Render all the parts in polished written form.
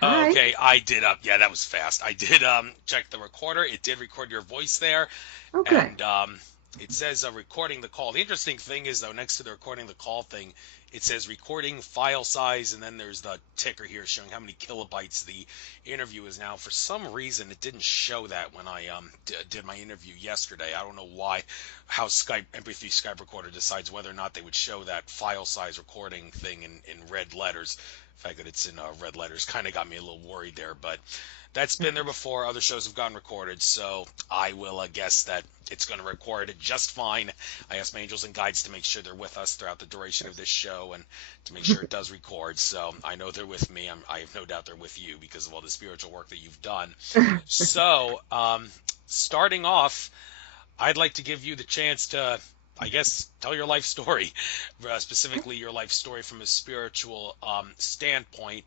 Hi. Okay, I did yeah, that was fast. I did check the recorder. It did record your voice there, Oh, good. and it says recording the call. The interesting thing is though, next to the recording the call thing, it says recording file size, and then there's the ticker here showing how many kilobytes the interview is now. For some reason, it didn't show that when I did my interview yesterday. I don't know why, how Skype MP3 Skype recorder decides whether or not they would show that file size recording thing in red letters. The fact that it's in red letters kind of got me a little worried there, but that's been there before. Other shows have gotten recorded, so I will guess that it's going to record it just fine. I asked my angels and guides to make sure they're with us throughout the duration of this show and to make sure it does record. So I know they're with me. I have no doubt they're with you because of all the spiritual work that you've done. So, starting off, I'd like to give you the chance to, I guess, tell your life story, specifically your life story from a spiritual standpoint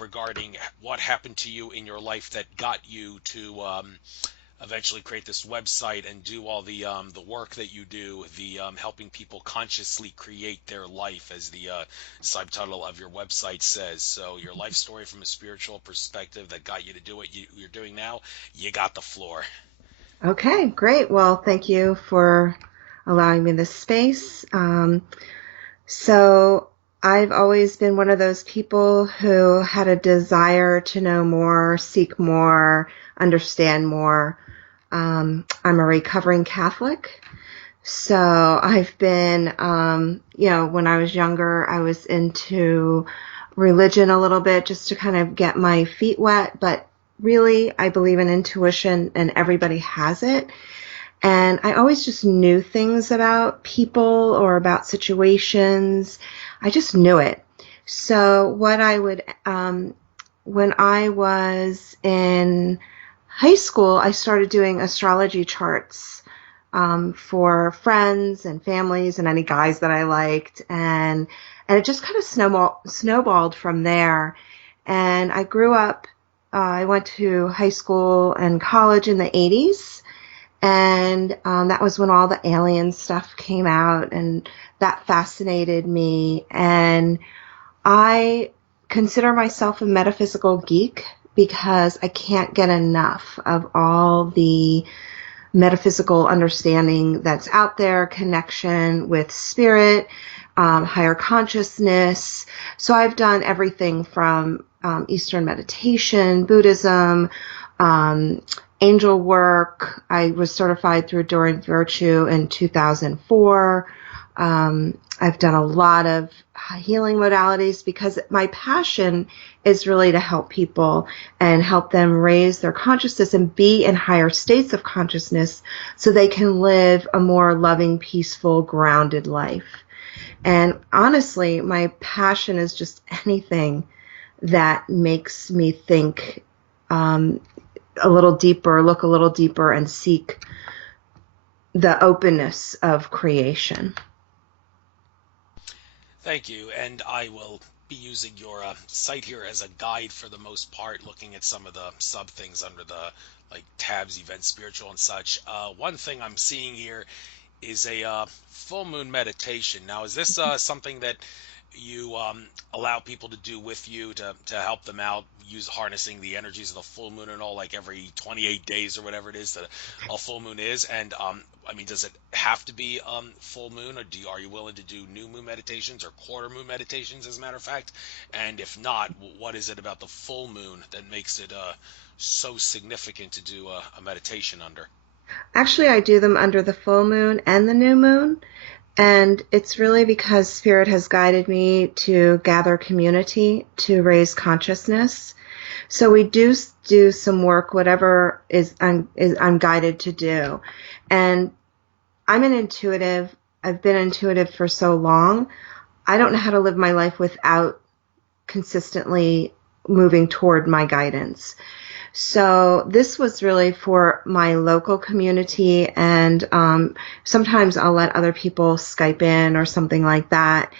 regarding what happened to you in your life that got you to eventually create this website and do all the work that you do, the helping people consciously create their life, as the subtitle of your website says. So your life story from a spiritual perspective that got you to do what you're doing now. You got the floor. Okay, great. Well, thank you for allowing me this space. So I've always been one of those people who had a desire to know more, seek more, understand more. I'm a recovering Catholic. So I've been, when I was younger, I was into religion a little bit just to kind of get my feet wet. But really, I believe in intuition and everybody has it. And I always just knew things about people or about situations. I just knew it. So when I was in high school, I started doing astrology charts for friends and families and any guys that I liked, and it just kind of snowballed from there. And I grew up. I went to high school and college in the 80s, and that was when all the alien stuff came out, and that fascinated me. And I consider myself a metaphysical geek because I can't get enough of all the metaphysical understanding that's out there, connection with spirit, higher consciousness. So I've done everything from Eastern meditation, Buddhism, um, angel work. I was certified through Adoring Virtue in 2004. I've done a lot of healing modalities because my passion is really to help people and help them raise their consciousness and be in higher states of consciousness so they can live a more loving, peaceful, grounded life. And honestly, my passion is just anything that makes me think a little deeper, look a little deeper, and seek the openness of creation. Thank you, and I will be using your site here as a guide for the most part, looking at some of the sub things under the like tabs, events, spiritual, and such. One thing I'm seeing here is a full moon meditation. Now, is this something that you allow people to do with you to help them out, use harnessing the energies of the full moon and all, like every 28 days or whatever it is that a full moon is? And I mean, does it have to be full moon, or are you willing to do new moon meditations or quarter moon meditations, as a matter of fact? And if not, what is it about the full moon that makes it so significant to do a meditation under? Actually, I do them under the full moon and the new moon. And it's really because Spirit has guided me to gather community to raise consciousness. So we do some work, whatever I'm guided to do. And I'm an intuitive. I've been intuitive for so long. I don't know how to live my life without consistently moving toward my guidance. So this was really for my local community, and sometimes I'll let other people Skype in or something like that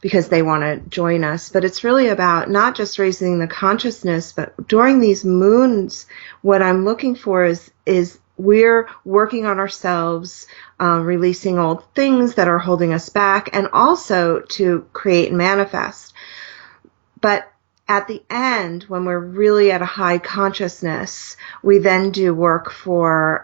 because they want to join us. But it's really about not just raising the consciousness, but during these moons, what I'm looking for is we're working on ourselves, releasing old things that are holding us back, and also to create and manifest. But at the end, when we're really at a high consciousness, we then do work for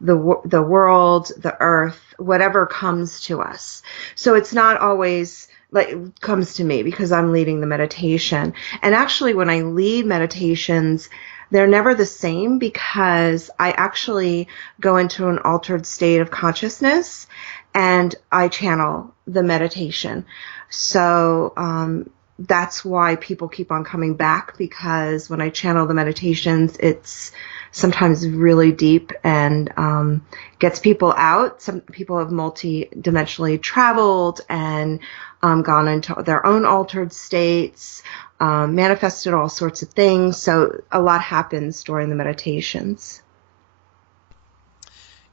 the world, the earth, whatever comes to us. So it's not always like it comes to me because I'm leading the meditation. And actually, when I lead meditations, they're never the same because I actually go into an altered state of consciousness and I channel the meditation. So that's why people keep on coming back, because when I channel the meditations, it's sometimes really deep and gets people out. Some people have multi-dimensionally traveled and gone into their own altered states, manifested all sorts of things. So a lot happens during the meditations.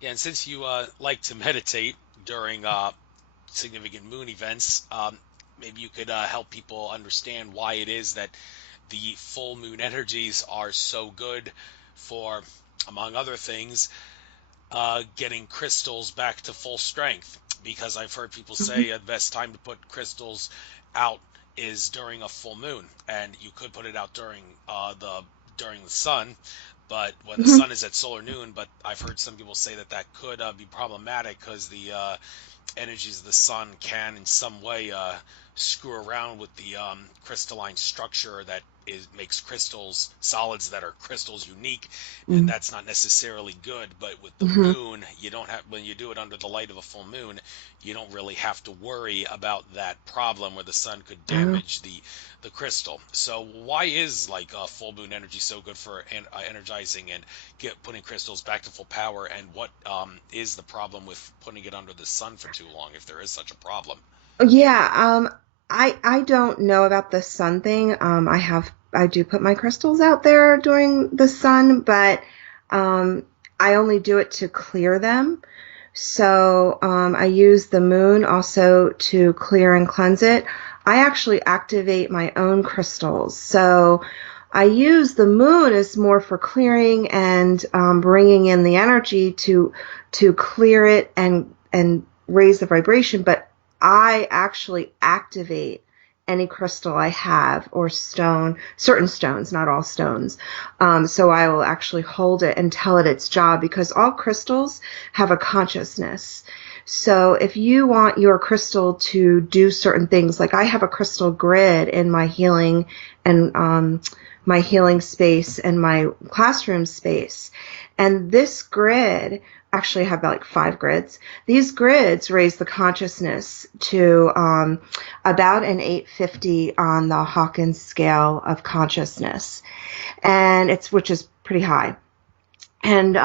Yeah, and since you like to meditate during significant moon events, maybe you could help people understand why it is that the full moon energies are so good for, among other things, getting crystals back to full strength. Because I've heard people say the best time to put crystals out is during a full moon, and you could put it out during the sun, but when the Mm-hmm. sun is at solar noon. But I've heard some people say that that could be problematic because the energies of the sun can in some way screw around with the crystalline structure that makes crystals, solids that are crystals, unique, and that's not necessarily good. But with the Mm-hmm. moon, you don't have, when you do it under the light of a full moon, you don't really have to worry about that problem where the sun could Oh. damage the crystal. So why is like full moon energy so good for energizing and putting crystals back to full power? And what is the problem with putting it under the sun for too long, if there is such a problem? Yeah, I don't know about the sun thing. I do put my crystals out there during the sun, but um I only do it to clear them. So I use the moon also to clear and cleanse it. I actually activate my own crystals. So I use the moon as more for clearing and bringing in the energy to clear it and raise the vibration. But I actually activate any crystal I have or stone, certain stones, not all stones. So I will actually hold it and tell it its job, because all crystals have a consciousness. So if you want your crystal to do certain things, like I have a crystal grid in and my healing space and my classroom space, and this grid, actually I have about like 5 grids. These grids raise the consciousness to about an 850 on the Hawkins scale of consciousness, and it's which is pretty high. And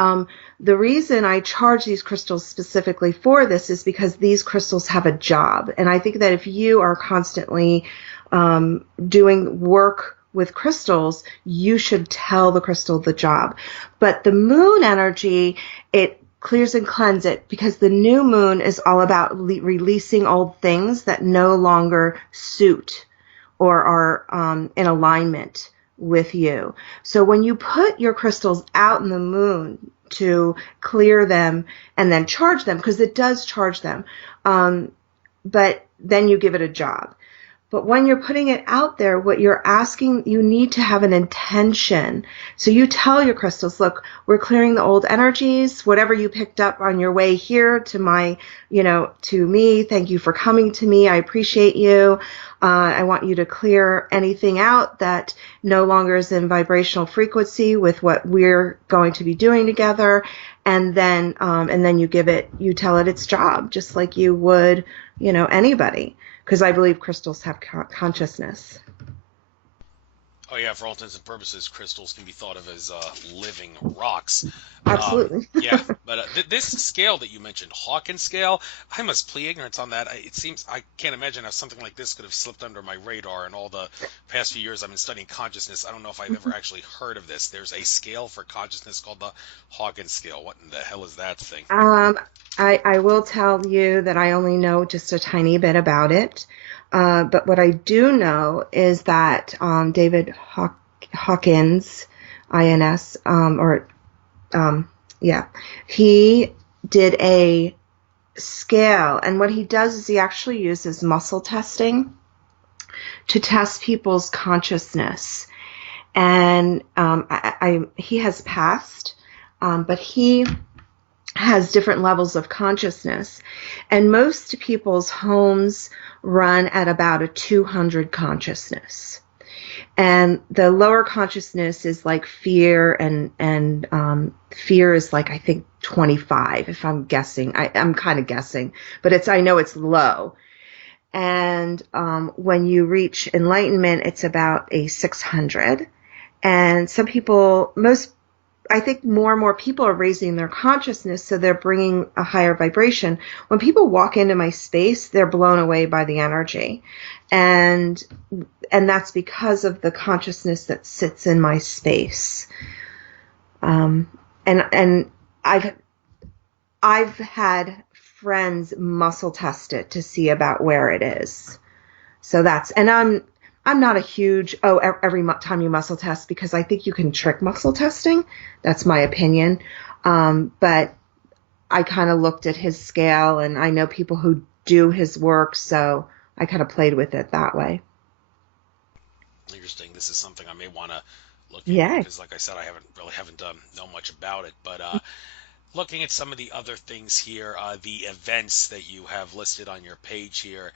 the reason I charge these crystals specifically for this is because these crystals have a job. And I think that if you are constantly doing work with crystals, you should tell the crystal the job. But the moon energy, it clears and cleanses it, because the new moon is all about releasing old things that no longer suit or are in alignment with you. So when you put your crystals out in the moon to clear them and then charge them, because it does charge them, but then you give it a job. But when you're putting it out there, what you're asking, you need to have an intention. So you tell your crystals, look, we're clearing the old energies, whatever you picked up on your way here to to me. Thank you for coming to me. I appreciate you. I want you to clear anything out that no longer is in vibrational frequency with what we're going to be doing together. And then you tell it its job, just like you would, anybody, because I believe crystals have consciousness. Oh yeah, for all intents and purposes, crystals can be thought of as living rocks. Absolutely. Yeah, but this scale that you mentioned, Hawkins scale, I must plead ignorance on that. It seems I can't imagine how something like this could have slipped under my radar in all the past few years I've been studying consciousness. I don't know if I've ever actually heard of this. There's a scale for consciousness called the Hawkins scale. What in the hell is that thing? Um, I will tell you that I only know just a tiny bit about it. But what I do know is that David Hawkins, INS, yeah, he did a scale. And what he does is he actually uses muscle testing to test people's consciousness. And he has passed, but he has different levels of consciousness. And most people's homes run at about a 200 consciousness. And the lower consciousness is like fear, and fear is like, I think 25, if I'm guessing. I'm kind of guessing, but I know it's low. And when you reach enlightenment, it's about a 600. And some people, I think more and more people are raising their consciousness, so they're bringing a higher vibration. When people walk into my space, they're blown away by the energy. And that's because of the consciousness that sits in my space. And I've had friends muscle test it to see about where it is. So and I'm not a huge, every time you muscle test, because I think you can trick muscle testing. That's my opinion. But I kind of looked at his scale, and I know people who do his work, so I kind of played with it that way. Interesting. This is something I may want to look into Yeah. because, like I said, I haven't known much about it. But looking at some of the other things here, the events that you have listed on your page here,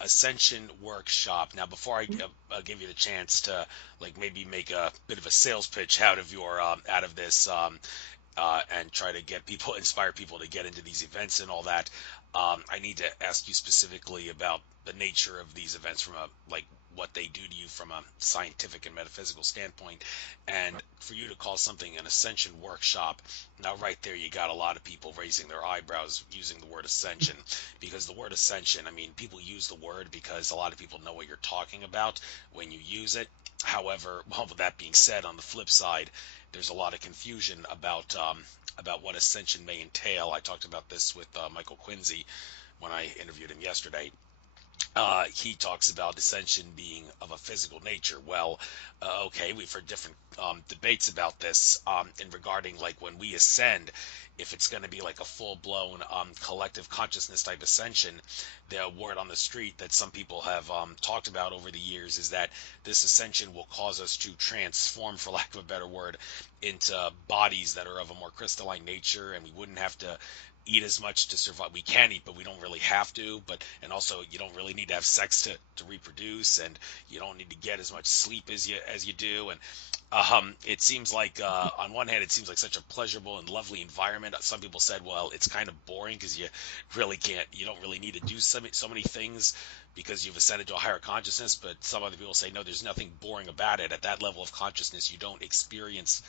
Ascension workshop. Now, before I give you the chance to like maybe make a bit of a sales pitch out of out of this, and try to inspire people to get into these events and all that, I need to ask you specifically about the nature of these events from what they do to you from a scientific and metaphysical standpoint. And for you to call something an ascension workshop, now right there you got a lot of people raising their eyebrows using the word ascension, because the word ascension, I mean, people use the word because a lot of people know what you're talking about when you use it. However, well, with that being said, on the flip side, there's a lot of confusion about what ascension may entail. I talked about this with Michael Quincy when I interviewed him yesterday. He talks about ascension being of a physical nature. Well, okay, we've heard different debates about this in regarding like when we ascend, if it's going to be like a full-blown collective consciousness type ascension. The word on the street that some people have talked about over the years is that this ascension will cause us to transform, for lack of a better word, into bodies that are of a more crystalline nature, and we wouldn't have to eat as much to survive. We can eat, but we don't really have to. And also you don't really need to have sex to reproduce, and you don't need to get as much sleep as you do. And it seems like on one hand it seems like such a pleasurable and lovely environment. Some people said, well, it's kind of boring because you don't really need to do so many things because you've ascended to a higher consciousness. But some other people say, no, there's nothing boring about it. At that level of consciousness, you don't experience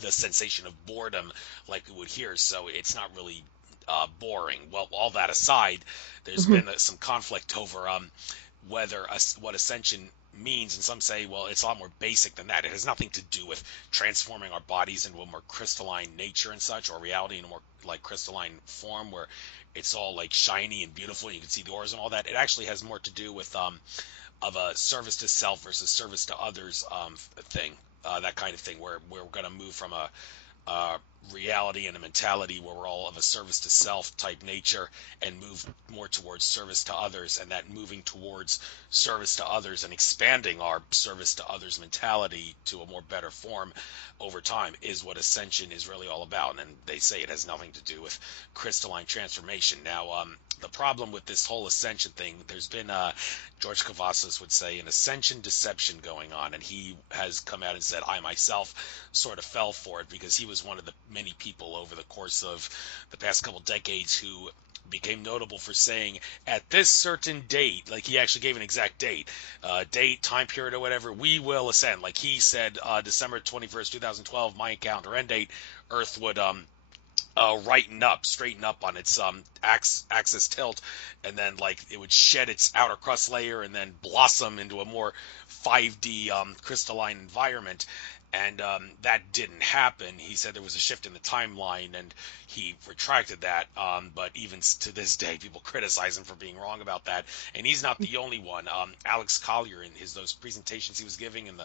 the sensation of boredom like we would here, so it's not really boring. Well, all that aside, there's Mm-hmm. been some conflict over what ascension means, and some say, well, it's a lot more basic than that. It has nothing to do with transforming our bodies into a more crystalline nature and such, or reality in a more like crystalline form where it's all like shiny and beautiful and you can see the auras and all that. It actually has more to do with of a service to self versus service to others thing, that kind of thing, where we're going to move from a reality and a mentality where we're all of a service to self type nature and move more towards service to others, and that moving towards service to others and expanding our service to others mentality to a more better form over time is what ascension is really all about. And they say it has nothing to do with crystalline transformation. Now, the problem with this whole ascension thing, there's been George Cavazos would say an ascension deception going on, and he has come out and said, I myself sort of fell for it because he was one of the many people over the course of the past couple decades who became notable for saying at this certain date, like he actually gave an exact date, time period or whatever, we will ascend. Like he said, December 21st, 2012, Mayan calendar end date, Earth would straighten up on its axis tilt, and then like it would shed its outer crust layer and then blossom into a more 5D crystalline environment. And that didn't happen. He said there was a shift in the timeline, and he retracted that. But even to this day, people criticize him for being wrong about that. And he's not the only one. Alex Collier, in those presentations he was giving in the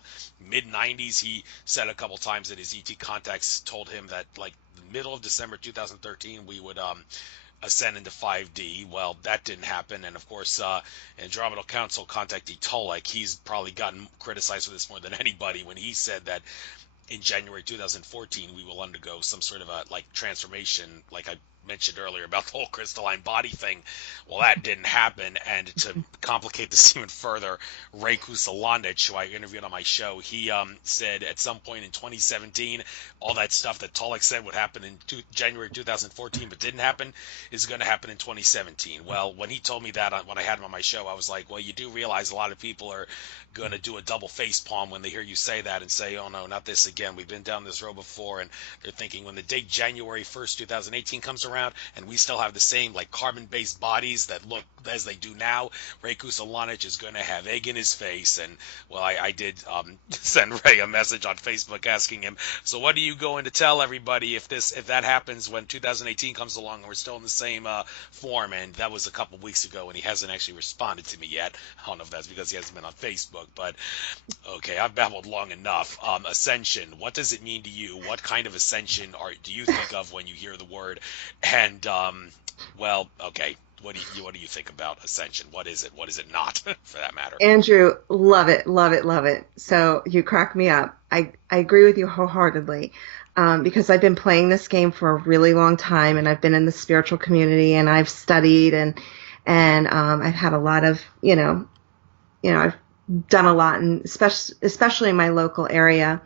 mid '90s, he said a couple times that his ET contacts told him that like the middle of December 2013, we would ascend into 5D. Well, that didn't happen, and of course, Andromeda Council contactee Tolek, he's probably gotten criticized for this more than anybody when he said that in January 2014 we will undergo some sort of a like transformation, like I mentioned earlier about the whole crystalline body thing. Well, that didn't happen, and to complicate this even further, Ray Kusalanich, who I interviewed on my show, he said at some point in 2017 all that stuff that Tolek said would happen in January 2014 but didn't happen is going to happen in 2017. Well, when he told me that when I had him on my show, I was like, well, you do realize a lot of people are going to do a double face palm when they hear you say that and say, oh no, not this again, we've been down this road before. And they're thinking when the date January 1st 2018 comes around and we still have the same like carbon based bodies that look as they do now, Ray Kusalanich is going to have egg in his face. And well, I did send Ray a message on Facebook asking him, so what are you going to tell everybody if that happens when 2018 comes along and we're still in the same form? And that was a couple weeks ago, and he hasn't actually responded to me yet. I don't know if that's because he hasn't been on Facebook, but okay, I've babbled long enough. Ascension, what does it mean to you? What kind of ascension do you think of when you hear the word? And well, okay, what do you think about ascension? What is it? What is it not, for that matter? Andrew, love it, love it, love it. So you crack me up. I agree with you wholeheartedly, because I've been playing this game for a really long time, and I've been in the spiritual community, and I've studied, and I've had a lot of, I've done a lot, and especially in my local area.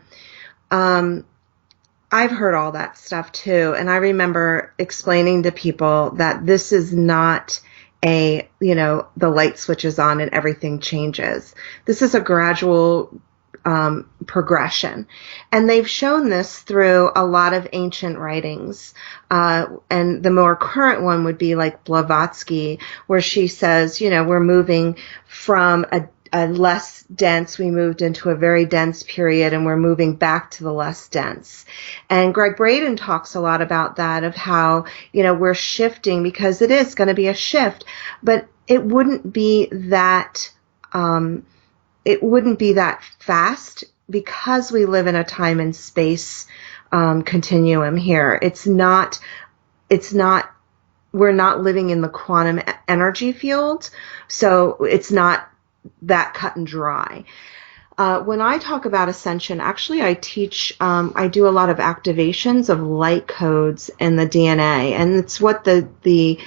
I've heard all that stuff too, and I remember explaining to people that this is not the light switches on and everything changes. This is a gradual progression. And they've shown this through a lot of ancient writings. And the more current one would be like Blavatsky, where she says, we're moving from a less dense, we moved into a very dense period, and we're moving back to the less dense. And Greg Braden talks a lot about that, of how, we're shifting, because it is going to be a shift, but it wouldn't be that, fast, because we live in a time and space continuum here. We're not living in the quantum energy field, so it's not that cut and dry. When I talk about ascension, actually I do a lot of activations of light codes in the DNA, and it's what the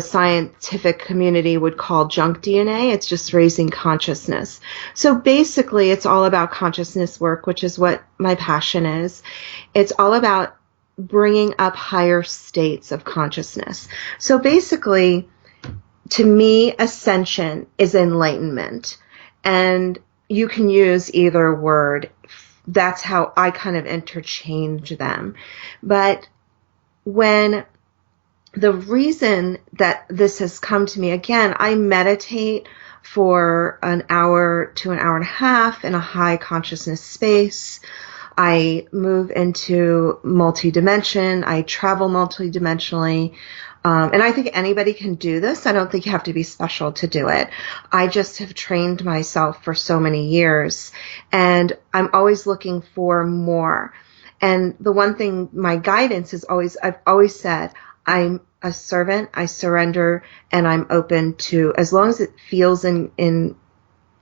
scientific community would call junk DNA. It's just raising consciousness. So basically it's all about consciousness work, which is what my passion is. It's all about bringing up higher states of consciousness. So basically, to me, ascension is enlightenment, and you can use either word. That's how I kind of interchange them. But the reason that this has come to me, again, I meditate for an hour to an hour and a half in a high consciousness space. I move into multidimension. I travel multidimensionally. And I think anybody can do this. I don't think you have to be special to do it. I just have trained myself for so many years, and I'm always looking for more. And the one thing, my guidance is I've always said, I'm a servant, I surrender, and I'm open to, as long as it feels in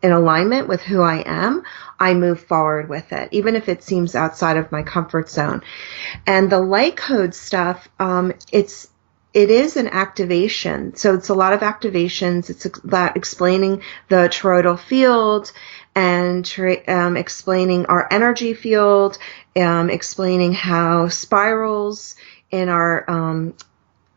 alignment with who I am, I move forward with it, even if it seems outside of my comfort zone. And the light code stuff, it is an activation. So it's a lot of activations. It's about explaining the toroidal field and explaining our energy field, explaining how spirals in our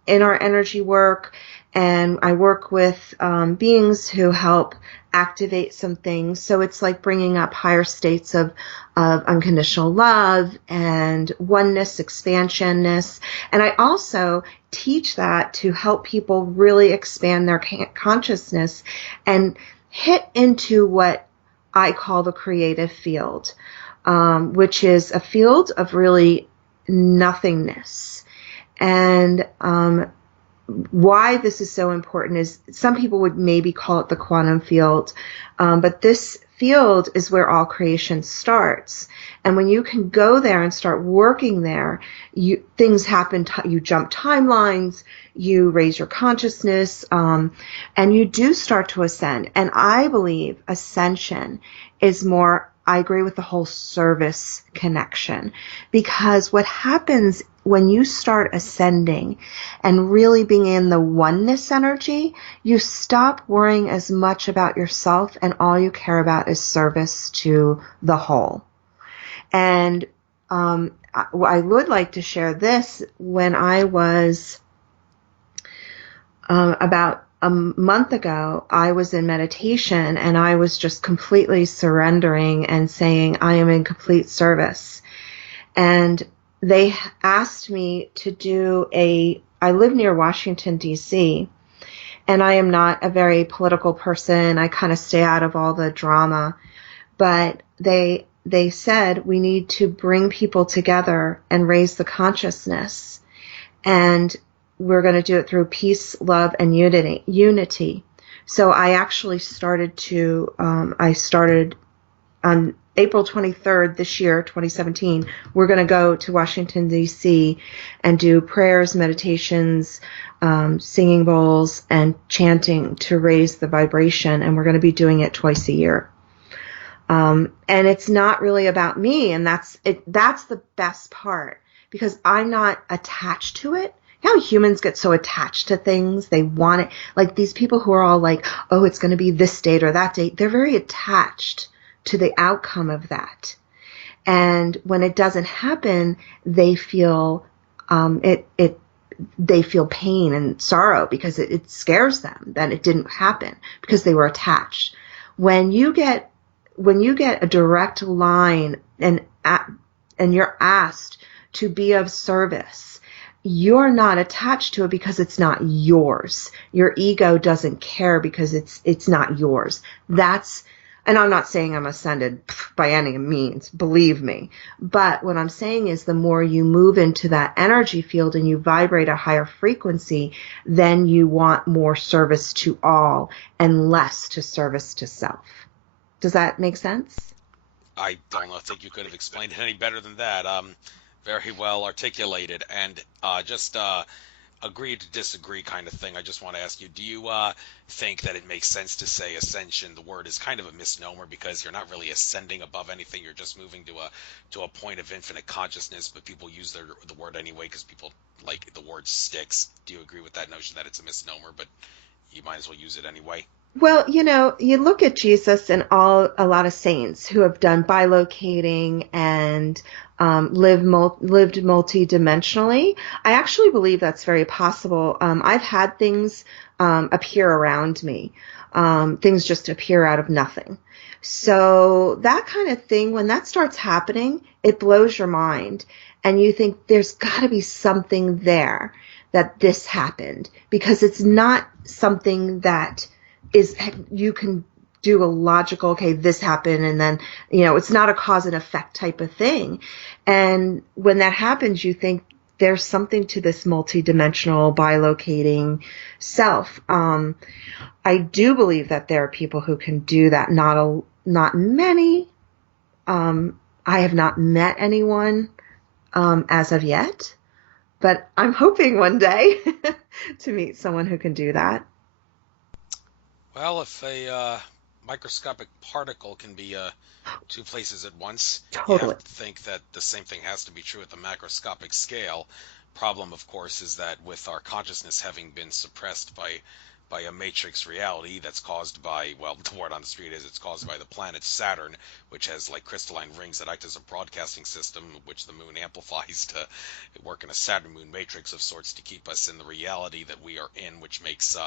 energy work. And I work with beings who help activate some things. So it's like bringing up higher states of unconditional love and oneness, expansionness. And I also teach that to help people really expand their consciousness and hit into what I call the creative field, which is a field of really nothingness. And why this is so important is some people would maybe call it the quantum field, but this field is where all creation starts. And when you can go there and start working there, things happen. You jump timelines, you raise your consciousness, and you do start to ascend. And I believe ascension is more, I agree with the whole service connection, because what happens when you start ascending and really being in the oneness energy, you stop worrying as much about yourself, and all you care about is service to the whole. And I would like to share this. When I was about a month ago, I was in meditation and I was just completely surrendering and saying, I am in complete service. And they asked me to do I live near Washington, D.C., and I am not a very political person. I kind of stay out of all the drama. But they said we need to bring people together and raise the consciousness. And we're going to do it through peace, love, and unity. So I actually I started on April 23rd this year, 2017. We're going to go to Washington, D.C. and do prayers, meditations, singing bowls, and chanting to raise the vibration. And we're going to be doing it twice a year. And it's not really about me. And that's the best part, because I'm not attached to it. You know how humans get so attached to things? They want it. Like these people who are all like, oh, it's going to be this date or that date. They're very attached to the outcome of that. And when it doesn't happen, they feel they feel pain and sorrow, because it scares them that it didn't happen because they were attached. When you get a direct line and you're asked to be of service, you're not attached to it because it's not yours. Your ego doesn't care because it's not yours. And I'm not saying I'm ascended by any means, believe me. But what I'm saying is the more you move into that energy field and you vibrate a higher frequency, then you want more service to all and less to service to self. Does that make sense? I don't think you could have explained it any better than that. Very well articulated, and just agree to disagree kind of thing. I just want to ask you, do you think that it makes sense to say ascension? The word is kind of a misnomer because you're not really ascending above anything. You're just moving to a point of infinite consciousness, but people use the word anyway because people like the word sticks. Do you agree with that notion that it's a misnomer, but you might as well use it anyway? Well, you look at Jesus and a lot of saints who have done bilocating and lived multidimensionally. I actually believe that's very possible. I've had things appear around me. Things just appear out of nothing. So that kind of thing, when that starts happening, it blows your mind. And you think there's got to be something there that this happened, because it's not something that you can do a logical, okay, this happened, and then, it's not a cause and effect type of thing. And when that happens, you think there's something to this multidimensional bilocating self. I do believe that there are people who can do that. Not many. I have not met anyone as of yet, but I'm hoping one day to meet someone who can do that. Well, if a microscopic particle can be two places at once, you Totally. have to think that the same thing has to be true at the macroscopic scale. Problem, of course, is that with our consciousness having been suppressed by a matrix reality that's caused by, well, the word on the street is it's caused by the planet Saturn, which has like crystalline rings that act as a broadcasting system, which the moon amplifies to work in a Saturn moon matrix of sorts to keep us in the reality that we are in, which makes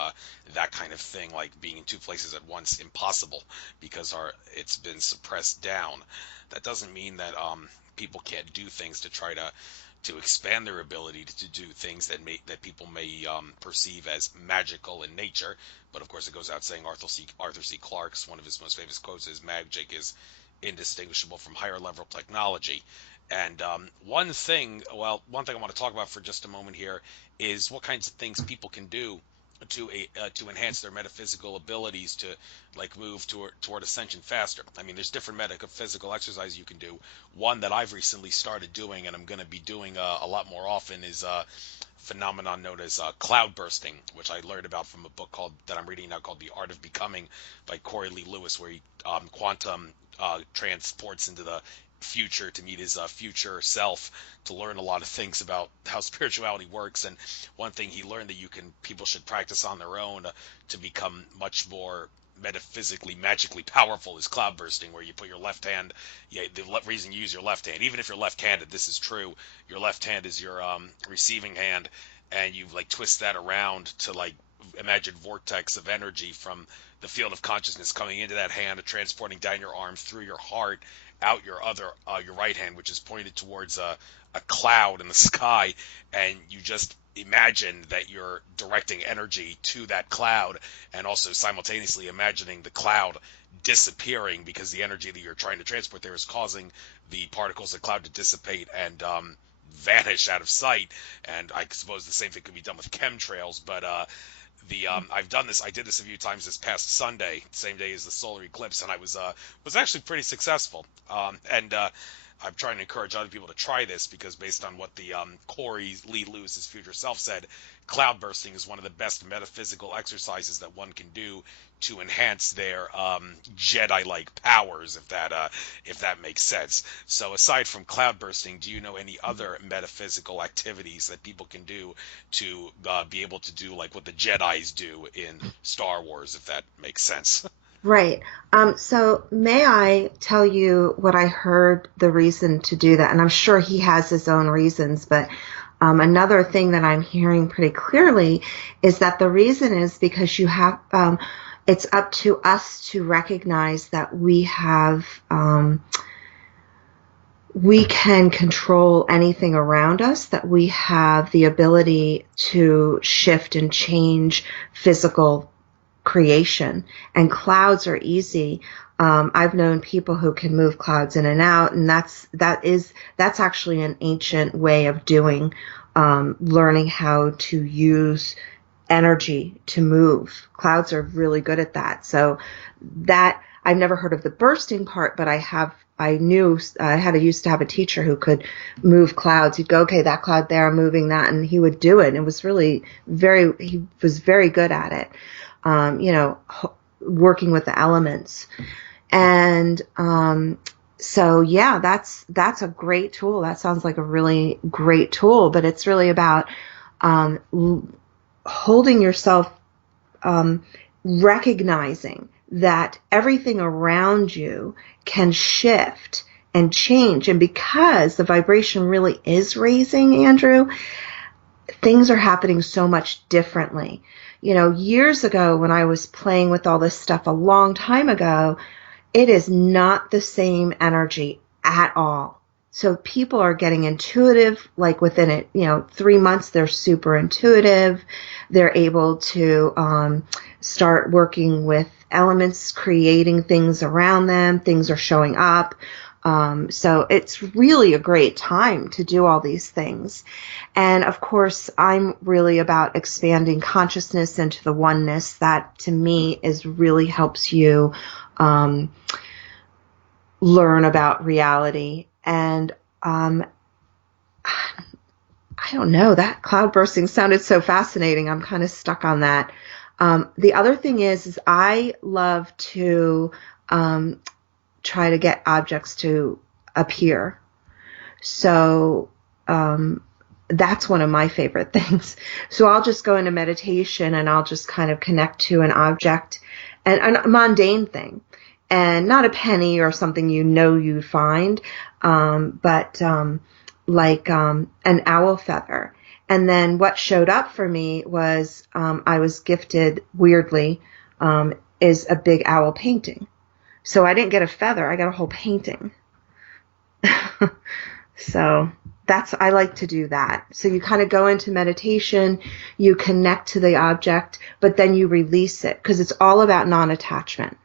that kind of thing, like being in two places at once, impossible because it's been suppressed down. That doesn't mean that people can't do things to try to expand their ability to do things that people may perceive as magical in nature. But of course, it goes out saying Arthur C. Clarke's one of his most famous quotes is magic is indistinguishable from higher level technology. And one thing I want to talk about for just a moment here is what kinds of things people can do to enhance their metaphysical abilities to like move toward ascension faster. I mean, there's different metaphysical exercises you can do. One that I've recently started doing, and I'm going to be doing a lot more often, is phenomenon known as cloud bursting, which I learned about from a book called that I'm reading now called The Art of Becoming by Corey Lee Lewis, where he quantum transports into the future to meet his future self to learn a lot of things about how spirituality works. And one thing he learned that people should practice on their own to become much more metaphysically magically powerful is cloud bursting, where you put your left hand, yeah, the reason you use your left hand, even if you're left-handed, this is true, your left hand is your receiving hand, and you like twist that around to like imagine vortex of energy from the field of consciousness coming into that hand and transporting down your arm through your heart out your right hand, which is pointed towards a cloud in the sky, and you just imagine that you're directing energy to that cloud, and also simultaneously imagining the cloud disappearing, because the energy that you're trying to transport there is causing the particles of the cloud to dissipate and vanish out of sight. And I suppose the same thing could be done with chemtrails, but I did this a few times this past Sunday, same day as the solar eclipse, and I was actually pretty successful. And I'm trying to encourage other people to try this, because based on what the Corey Lee Lewis's future self said, cloud bursting is one of the best metaphysical exercises that one can do to enhance their Jedi-like powers, if that makes sense. So aside from cloud bursting, do you know any other metaphysical activities that people can do to be able to do like what the Jedis do in Star Wars, if that makes sense? Right. So may I tell you what I heard the reason to do that? And I'm sure he has his own reasons, but another thing that I'm hearing pretty clearly is that the reason is because it's up to us to recognize that we can control anything around us, that we have the ability to shift and change physical creation, and clouds are easy. I've known people who can move clouds in and out, and that's actually an ancient way of doing, learning how to use energy to move. Clouds are really good at that. So that I've never heard of the bursting part, but I used to have a teacher who could move clouds. He'd go, okay, that cloud there, I'm moving that, and he would do it. It was really he was very good at it. Working with the elements. And so, yeah, that's a great tool. That sounds like a really great tool, but it's really about holding yourself, recognizing that everything around you can shift and change. And because the vibration really is raising, Andrew, things are happening so much differently. Years ago when I was playing with all this stuff a long time ago, it is not the same energy at all. So people are getting intuitive, like within it, 3 months, they're super intuitive. They're able to start working with elements, creating things around them. Things are showing up. So it's really a great time to do all these things. And of course, I'm really about expanding consciousness into the oneness. That to me really helps you learn about reality. And I don't know, that cloud bursting sounded so fascinating. I'm kind of stuck on that. The other thing is I love to try to get objects to appear. So that's one of my favorite things. So I'll just go into meditation and I'll just kind of connect to an object, and a mundane thing, and not a penny or something you'd find, but like an owl feather. And then what showed up for me was I was gifted, weirdly, is a big owl painting. So I didn't get a feather, I got a whole painting. So I like to do that. So you kind of go into meditation, you connect to the object, but then you release it, because it's all about non-attachment.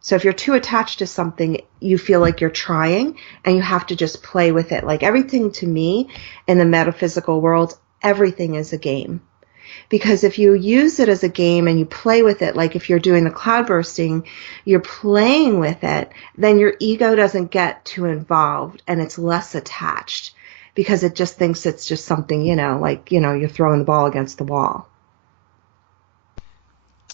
So if you're too attached to something, you feel like you're trying, and you have to just play with it. Like everything to me in the metaphysical world, everything is a game. Because if you use it as a game and you play with it, like if you're doing the cloud bursting, you're playing with it, then your ego doesn't get too involved and it's less attached because it just thinks it's just something, like, you're throwing the ball against the wall.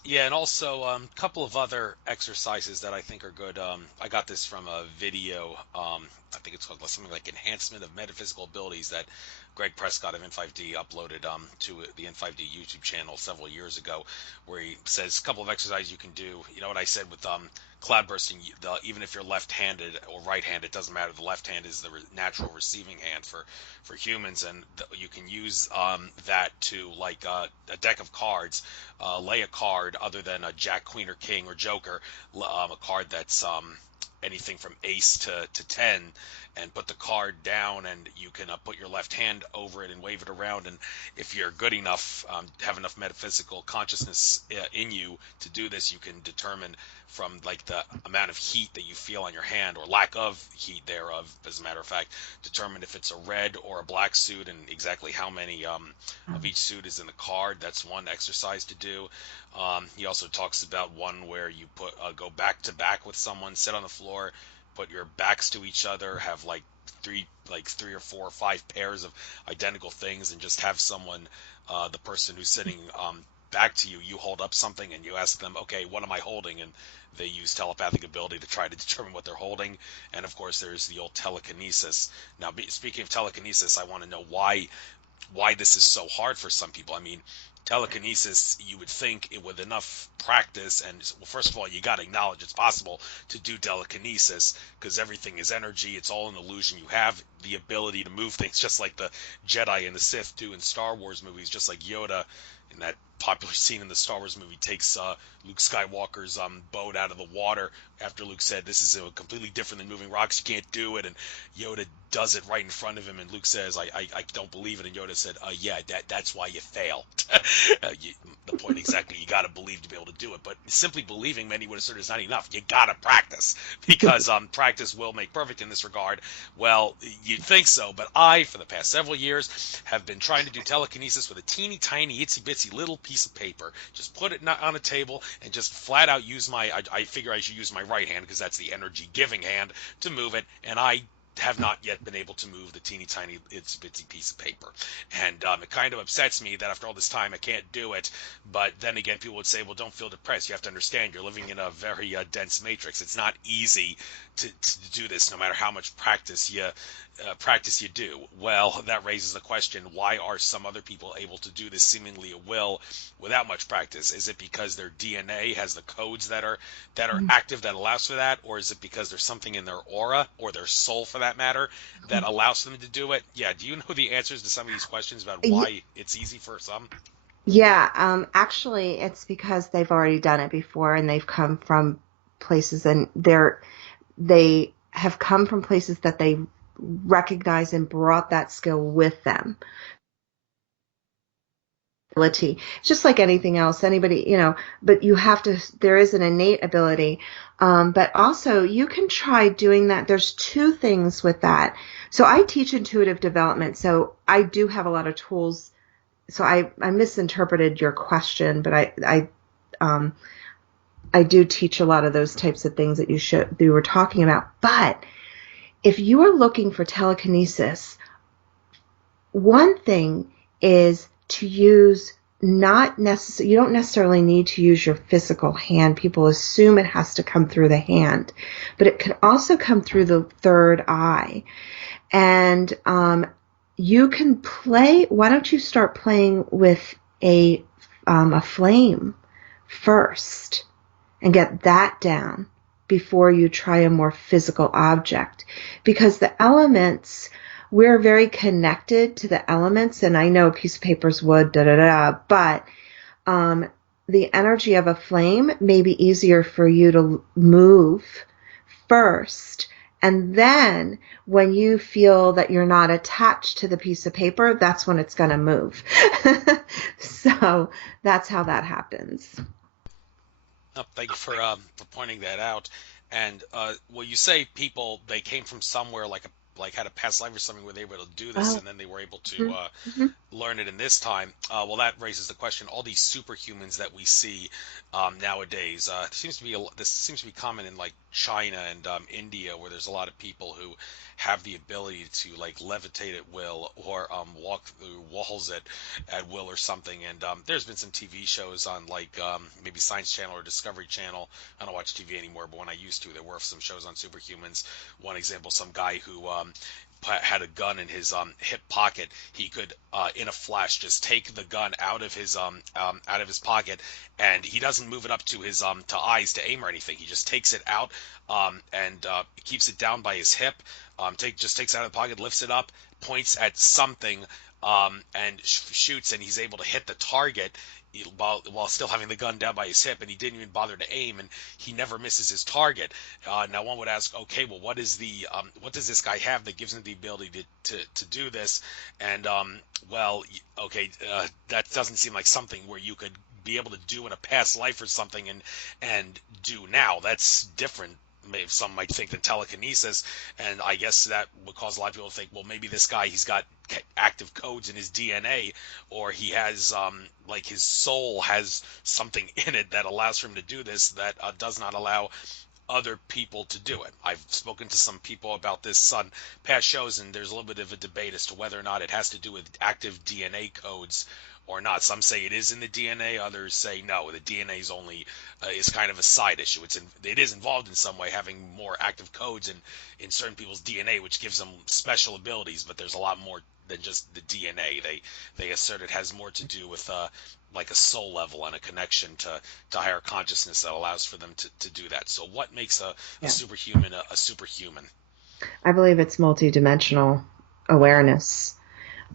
Yeah, and also a couple of other exercises that I think are good. I got this from a video. I think it's called something like Enhancement of Metaphysical Abilities that Greg Prescott of N5D uploaded to the N5D YouTube channel several years ago, where he says a couple of exercises you can do. You know what I said with cloud bursting, even if you're left-handed or right-handed, it doesn't matter. The left hand is the natural receiving hand for humans, and you can use that to, like a deck of cards, lay a card other than a jack, queen, or king or joker, a card that's anything from ace to 10, and put the card down, and you can put your left hand over it and wave it around. And if you're good enough, have enough metaphysical consciousness in you to do this, you can determine from like the amount of heat that you feel on your hand, or lack of heat thereof, as a matter of fact, determine if it's a red or a black suit and exactly how many of each suit is in the card. That's one exercise to do. He also talks about one where you go back to back with someone, sit on the floor, put your backs to each other, have like three or four or five pairs of identical things, and just have someone, the person who's sitting back to you, you hold up something and you ask them, okay, what am I holding? And they use telepathic ability to try to determine what they're holding. And of course, there's the old telekinesis. Now, speaking of telekinesis, I want to know why this is so hard for some people. I mean, telekinesis, you would think it with enough practice, and well, first of all, you got to acknowledge it's possible to do telekinesis because everything is energy. It's all an illusion. You have the ability to move things, just like the Jedi and the Sith do in Star Wars movies, just like Yoda in that popular scene in the Star Wars movie takes Luke Skywalker's boat out of the water after Luke said, this is completely different than moving rocks, you can't do it, and Yoda does it right in front of him, and Luke says, I don't believe it, and Yoda said, yeah, that's why you fail. The point exactly, you got to believe to be able to do it, but simply believing, many would assert, is not enough. You got to practice, because practice will make perfect in this regard. Well, you'd think so, but I, for the past several years, have been trying to do telekinesis with a teeny tiny, itsy bitsy little piece of paper. Just put it on a table and just flat out use I figure I should use my right hand because that's the energy giving hand to move it, and I have not yet been able to move the teeny tiny itsy bitsy piece of paper. And it kind of upsets me that after all this time I can't do it. But then again, people would say, well, don't feel depressed. You have to understand you're living in a very dense matrix. It's not easy to do this, no matter how much practice you do. Well, that raises the question, why are some other people able to do this seemingly at will without much practice? Is it because their DNA has the codes that are active that allows for that, or is it because there's something in their aura, or their soul for that matter, that allows them to do it? Yeah, do you know the answers to some of these questions about why it's easy for some? Yeah, actually, it's because they've already done it before and they've come from places and they have come from places that they recognize and brought that skill with them. Ability. It's just like anything else. Anybody, but there is an innate ability. But also you can try doing that. There's two things with that. So I teach intuitive development. So I do have a lot of tools. So I misinterpreted your question, but I do teach a lot of those types of things that you were talking about. But if you are looking for telekinesis, one thing is to use you don't necessarily need to use your physical hand. People assume it has to come through the hand, but it can also come through the third eye. And you can play. Why don't you start playing with a flame first and get that down before you try a more physical object? Because the elements, we're very connected to the elements, and I know a piece of paper is wood, but the energy of a flame may be easier for you to move first. And then when you feel that you're not attached to the piece of paper, that's when it's going to move. So that's how that happens. Oh, thank you for pointing that out. And well, you say people, they came from somewhere like like had a past life or something where they were able to do this, Oh. and then they were able to Mhm. Mhm. learn it in this time. Well, that raises the question: all these superhumans that we see nowadays, this seems to be common in like China and India, where there's a lot of people who have the ability to like levitate at will or walk through walls at will or something. And there's been some TV shows on like maybe Science Channel or Discovery Channel. I don't watch TV anymore, but when I used to, there were some shows on superhumans. One example, some guy who had a gun in his hip pocket. He could in a flash just take the gun out of his pocket, and he doesn't move it up to his to eyes to aim or anything. He just takes it out and keeps it down by his hip. Just takes it out of the pocket, lifts it up, points at something, and shoots, and he's able to hit the target while still having the gun down by his hip, and he didn't even bother to aim, and he never misses his target. Now one would ask, okay, well, what does this guy have that gives him the ability to do this? And okay, that doesn't seem like something where you could be able to do in a past life or something and do now. That's different. Maybe some might think than telekinesis, and I guess that would cause a lot of people to think, well, maybe this guy, he's got active codes in his DNA, or he has like his soul has something in it that allows for him to do this that does not allow other people to do it. I've spoken to some people about this on past shows, and there's a little bit of a debate as to whether or not it has to do with active DNA codes or not. Some say it is in the DNA, others say no, the DNA is only is kind of a side issue. It is involved in some way, having more active codes in certain people's DNA, which gives them special abilities. But there's a lot more than just the DNA. They assert it has more to do with like a soul level and a connection to higher consciousness that allows for them to do that. So what makes a Yeah. superhuman a superhuman? I believe it's multidimensional awareness.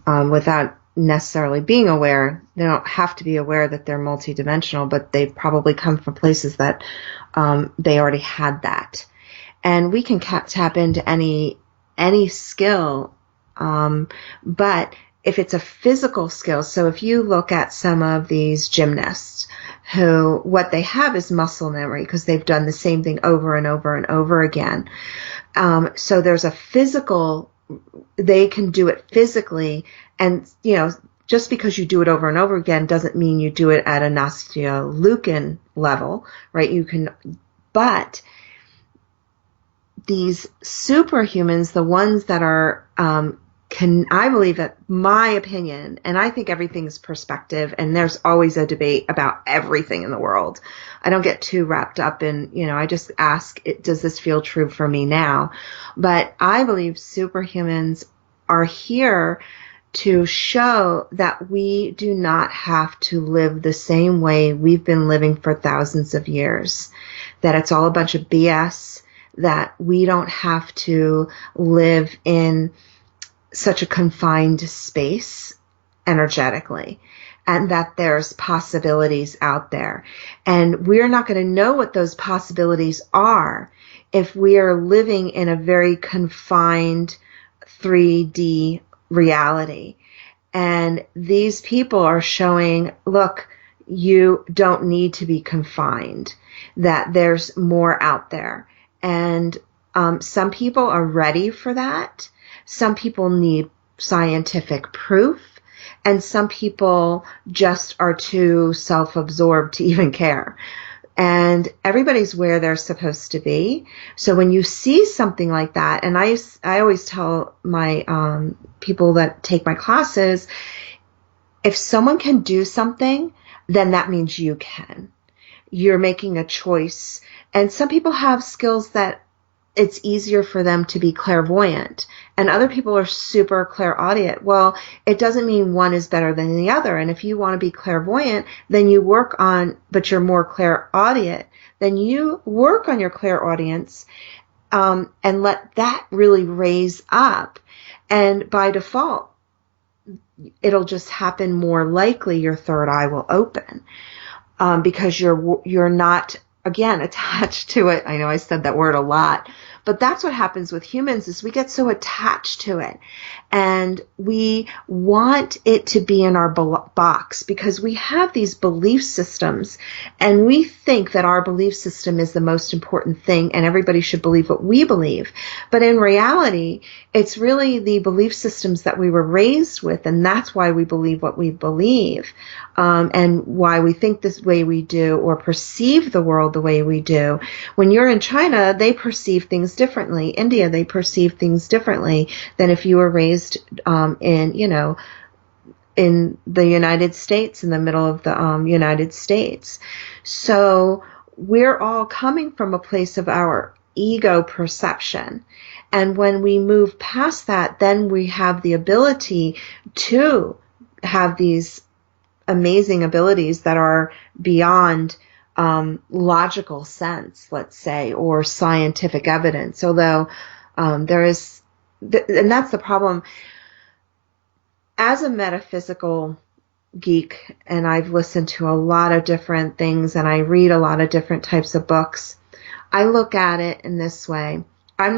Without necessarily being aware, they don't have to be aware that they're multidimensional, but they probably come from places that they already had that. And we can tap into any skill, but if it's a physical skill, so if you look at some of these gymnasts who what they have is muscle memory because they've done the same thing over and over and over again. So there's a physical, they can do it physically, and just because you do it over and over again doesn't mean you do it at a Nastia Lukin level, right? But these superhumans, the ones that are I believe that my opinion, and I think everything's perspective, and there's always a debate about everything in the world. I don't get too wrapped up in, I just ask, does this feel true for me now? But I believe superhumans are here to show that we do not have to live the same way we've been living for thousands of years, that it's all a bunch of BS, that we don't have to live in such a confined space energetically, and that there's possibilities out there. And we're not going to know what those possibilities are if we are living in a very confined 3D reality. And these people are showing, look, you don't need to be confined, that there's more out there. And some people are ready for that. Some people need scientific proof, and some people just are too self-absorbed to even care. And everybody's where they're supposed to be. So when you see something like that, and I always tell my people that take my classes, if someone can do something, then that means you can. You're making a choice. And some people have skills that it's easier for them to be clairvoyant, and other people are super clairaudient. Well, it doesn't mean one is better than the other. And if you want to be clairvoyant, then you work on, but you're more clairaudient, then you work on your clairaudience, and let that really raise up. And by default, it'll just happen more likely. Your third eye will open, because you're not, again, attached to it. I know I said that word a lot, But that's what happens with humans is we get so attached to it. And we want it to be in our box because we have these belief systems and we think that our belief system is the most important thing and everybody should believe what we believe. But in reality, it's really the belief systems that we were raised with, and that's why we believe what we believe, and why we think this way we do or perceive the world the way we do. When you're in China, they perceive things differently. India, they perceive things differently than if you were raised in the United States, in the middle of the United States. So we're all coming from a place of our ego perception. And when we move past that, then we have the ability to have these amazing abilities that are beyond logical sense, let's say, or scientific evidence. Although there is, and that's the problem. As a metaphysical geek, and I've listened to a lot of different things, and I read a lot of different types of books, I look at it in this way. I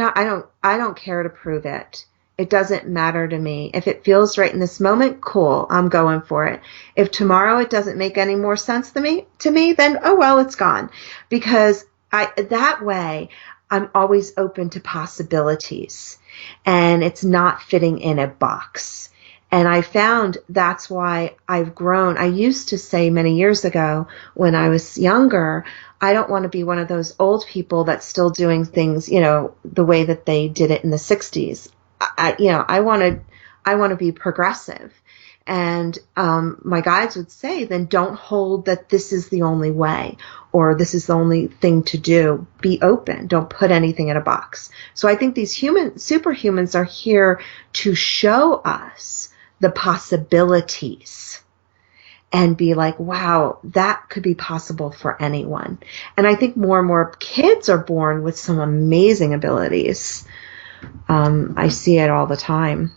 don't care to prove it. It doesn't matter to me. If it feels right in this moment, cool, I'm going for it. If tomorrow it doesn't make any more sense to me, then oh well, it's gone. Because that way I'm always open to possibilities and it's not fitting in a box. And I found that's why I've grown. I used to say many years ago when I was younger, I don't want to be one of those old people that's still doing things, the way that they did it in the 60s. I want to be progressive. And my guides would say, then don't hold that this is the only way or this is the only thing to do. Be open. Don't put anything in a box. So I think these superhumans are here to show us the possibilities and be like, wow, that could be possible for anyone. And I think more and more kids are born with some amazing abilities. I see it all the time.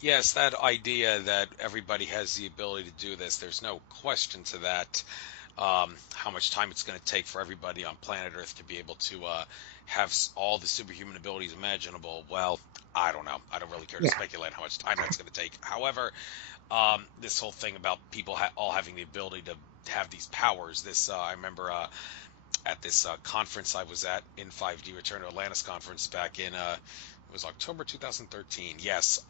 Yes, that idea that everybody has the ability to do this, there's no question to that. How much time it's going to take for everybody on planet Earth to be able to have all the superhuman abilities imaginable. Well, I don't know. I don't really care to speculate how much time that's going to take. However, this whole thing about people all having the ability to have these powers. I remember at this conference I was at in 5D Return to Atlantis conference back in it was October 2013. Yes.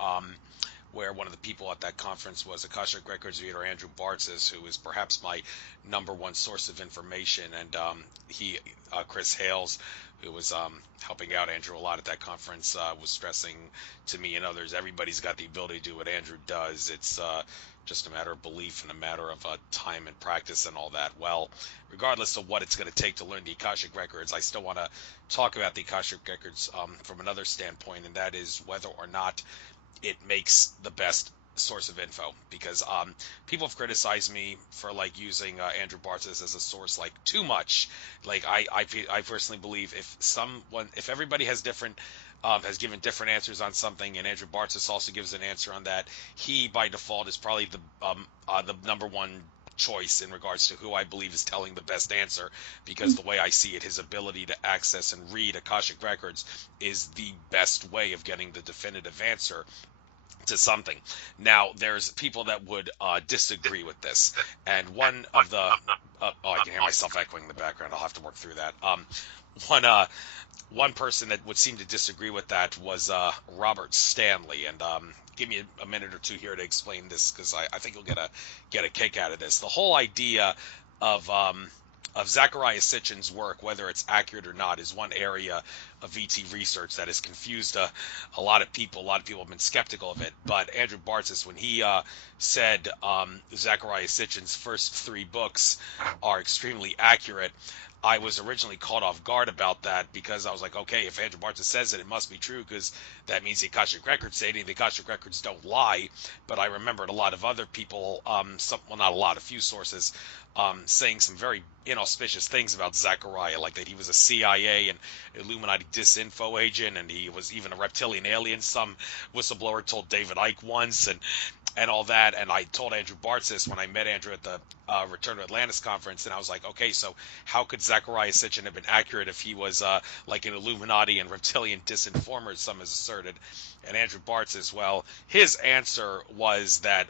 Where one of the people at that conference was Akashic Records reader Andrew Bartzis, who is perhaps my number one source of information, and Chris Hales, who was helping out Andrew a lot at that conference, was stressing to me and others, everybody's got the ability to do what Andrew does. It's just a matter of belief and a matter of time and practice and all that. Well, regardless of what it's going to take to learn the Akashic Records, I still want to talk about the Akashic Records from another standpoint, and that is whether or not it makes the best source of info, because people have criticized me for like using Andrew Bartzis as a source like too much. Like I personally believe if everybody has given different answers on something, and Andrew Bartzis also gives an answer on that, he by default is probably the number one choice in regards to who I believe is telling the best answer, because the way I see it, his ability to access and read Akashic Records is the best way of getting the definitive answer to something. Now, there's people that would disagree with this, and one of the I can hear myself echoing in the background. I'll have to work through that. One person that would seem to disagree with that was Robert Stanley, and give me a minute or two here to explain this, because I think you'll get a kick out of this. The whole idea of Zecharia Sitchin's work, whether it's accurate or not, is one area of VT research that has confused a lot of people. A lot of people have been skeptical of it. But Andrew Bartzis, when he said Zecharia Sitchin's first 3 books are extremely accurate, I was originally caught off guard about that, because I was like, okay, if Andrew Bartzis says it, it must be true, because that means the Akashic Records say it, and the Akashic Records don't lie. But I remembered a lot of other people, not a lot, a few sources, saying some very inauspicious things about Zecharia, like that he was a CIA and Illuminati disinfo agent, and he was even a reptilian alien. Some whistleblower told David Icke once, and and all that. And I told Andrew Bartz this when I met Andrew at the Return to Atlantis conference, and I was like, okay, so how could Zachariah Sitchin have been accurate if he was like an Illuminati and reptilian disinformer, as some has asserted? And Andrew Bartz as well, his answer was that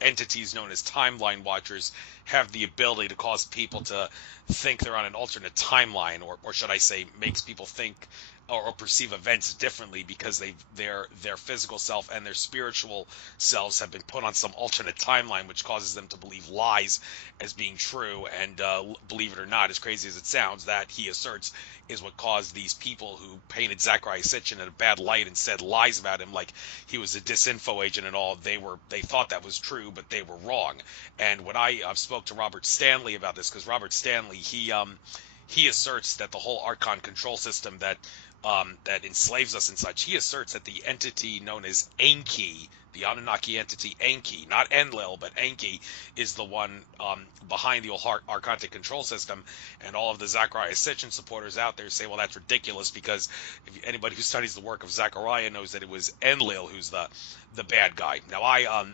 entities known as timeline watchers have the ability to cause people to think they're on an alternate timeline, or should I say, makes people think or perceive events differently because their physical self and their spiritual selves have been put on some alternate timeline, which causes them to believe lies as being true. And believe it or not, as crazy as it sounds, that he asserts is what caused these people who painted Zachariah Sitchin in a bad light and said lies about him, like he was a disinfo agent and all. They thought that was true, but they were wrong. And when I spoke to Robert Stanley about this, because Robert Stanley, he asserts that the whole Archon control system that enslaves us and such, he asserts that the entity known as Enki, the Anunnaki entity Enki, not Enlil, but Enki, is the one behind the whole Archontic control system. And all of the Zachariah Sitchin supporters out there say, well, that's ridiculous, because if anybody who studies the work of Zachariah knows that it was Enlil who's the bad guy. Now, I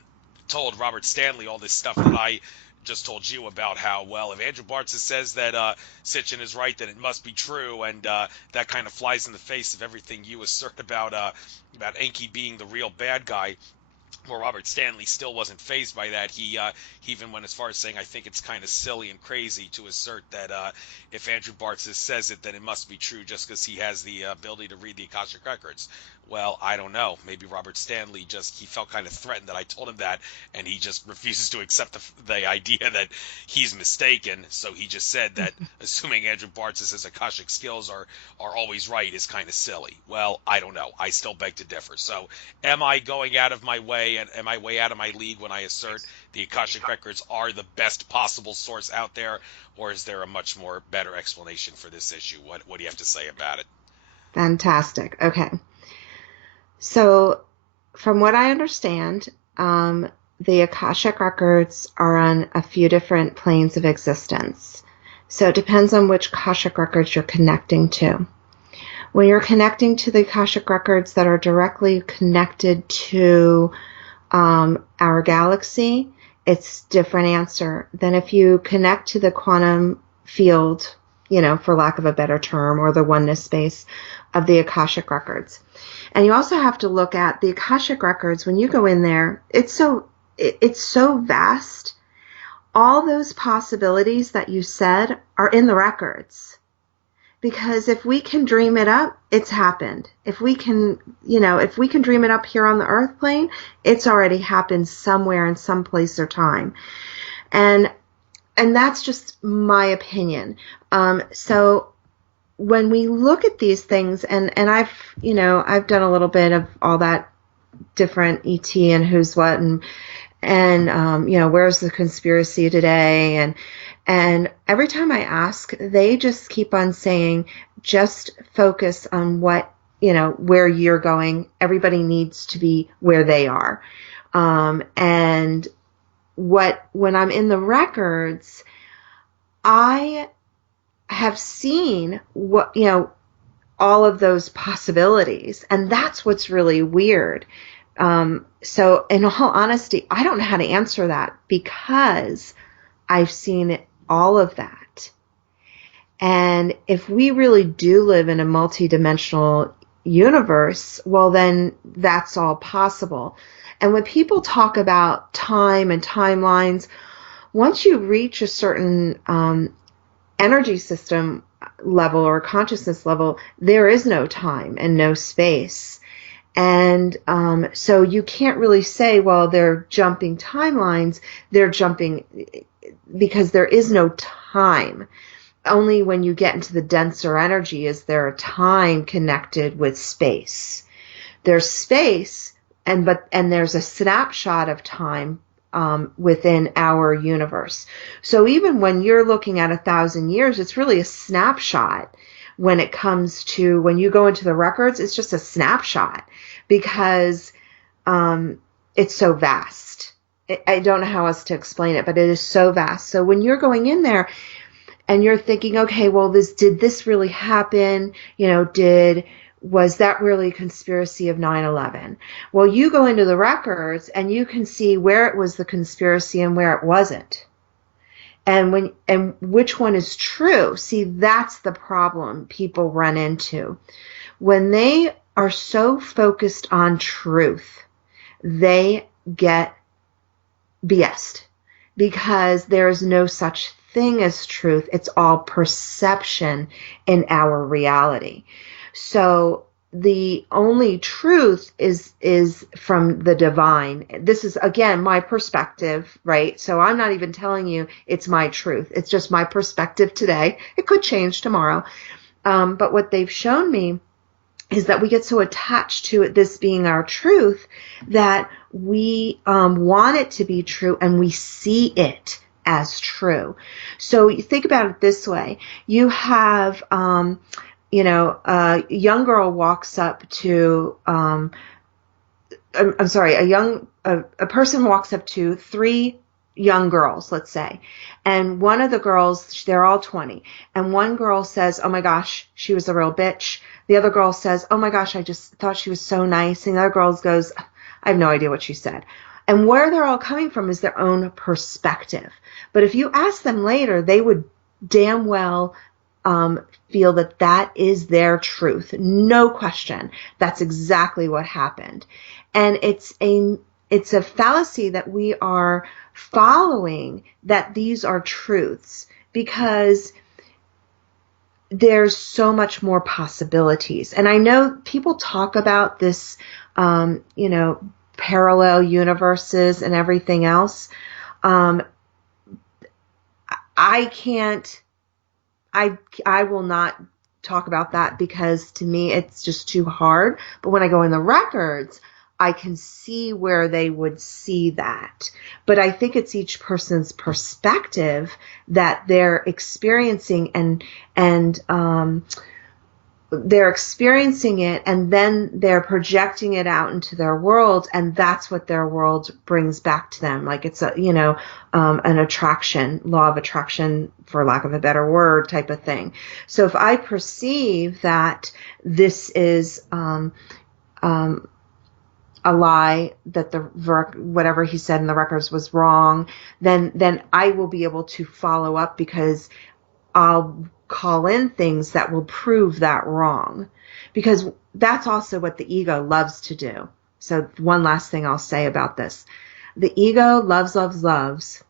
told Robert Stanley all this stuff that I just told you about, how, well, if Andrew Bartz says that Sitchin is right, then it must be true, and that kind of flies in the face of everything you assert about Enki being the real bad guy. Well, Robert Stanley still wasn't fazed by that. He even went as far as saying, I think it's kind of silly and crazy to assert that if Andrew Bartz says it, then it must be true just because he has the ability to read the Akashic records. Well, I don't know. Maybe Robert Stanley he felt kind of threatened that I told him that, and he just refuses to accept the idea that he's mistaken. So he just said that assuming Andrew Bartz's Akashic skills are always right is kind of silly. Well, I don't know. I still beg to differ. So am I going out of my way, and am I way out of my league when I assert the Akashic records are the best possible source out there, or is there a much more better explanation for this issue? What do you have to say about it? Fantastic. Okay. So, from what I understand, the Akashic records are on a few different planes of existence. So, it depends on which Akashic records you're connecting to. When you're connecting to the Akashic records that are directly connected to our galaxy, it's a different answer than if you connect to the quantum field, for lack of a better term, or the oneness space of the Akashic records. And you also have to look at the Akashic records. When you go in there, it's so vast. All those possibilities that you said are in the records. Because if we can dream it up, it's happened. If we can dream it up here on the earth plane, it's already happened somewhere in some place or time. And that's just my opinion. So when we look at these things, and I've done a little bit of all that different ET and who's what, and where's the conspiracy today, and every time I ask, they just keep on saying, just focus on what, where you're going. Everybody needs to be where they are. And when I'm in the records, I have seen all of those possibilities. And that's what's really weird. So in all honesty, I don't know how to answer that, because I've seen all of that. And if we really do live in a multidimensional universe, well, then that's all possible. And when people talk about time and timelines, once you reach a certain energy system level or consciousness level, there is no time and no space. And so you can't really say, well, they're jumping timelines. They're jumping because there is no time. Only when you get into the denser energy is there a time connected with space. There's space, and there's a snapshot of time within our universe. So even when you're looking at 1,000 years, it's really a snapshot. When it comes to, when you go into the records, it's just a snapshot, because it's so vast. I don't know how else to explain it, but it is so vast. So when you're going in there and you're thinking, okay, well, did this really happen? was that really a conspiracy of 9/11? Well, you go into the records and you can see where it was the conspiracy and where it wasn't. And which one is true. See, that's the problem people run into. When they are so focused on truth, they get BS'd because there is no such thing as truth. It's all perception in our reality. So the only truth is from the divine. This is again my perspective, right? So I'm not even telling you it's my truth. It's just my perspective today. It could change tomorrow. But what they've shown me is that we get so attached to it, this being our truth, that we want it to be true and we see it as true. So you think about it this way. You have, a young girl walks up to, I'm sorry, a person walks up to three young girls, let's say, and one of the girls, they're all 20, and one girl says, oh my gosh, she was a real bitch. The other girl says, oh my gosh, I just thought she was so nice. And the other girl goes, I have no idea what she said. And where they're all coming from is their own perspective. But if you ask them later, they would damn well feel that that is their truth. No question. That's exactly what happened. And it's a fallacy that we are following, that these are truths, because there's so much more possibilities. And I know people talk about this, parallel universes and everything else. I will not talk about that because to me it's just too hard. But when I go in the records, I can see where they would see that. But I think it's each person's perspective that they're experiencing, and they're experiencing it, and then they're projecting it out into their world, and that's what their world brings back to them. Like it's an attraction, law of attraction, for lack of a better word, type of thing. So if I perceive that this is a lie, that whatever he said in the records was wrong, then I will be able to follow up, because I'll call in things that will prove that wrong, because that's also what the ego loves to do. So one last thing I'll say about this. The ego loves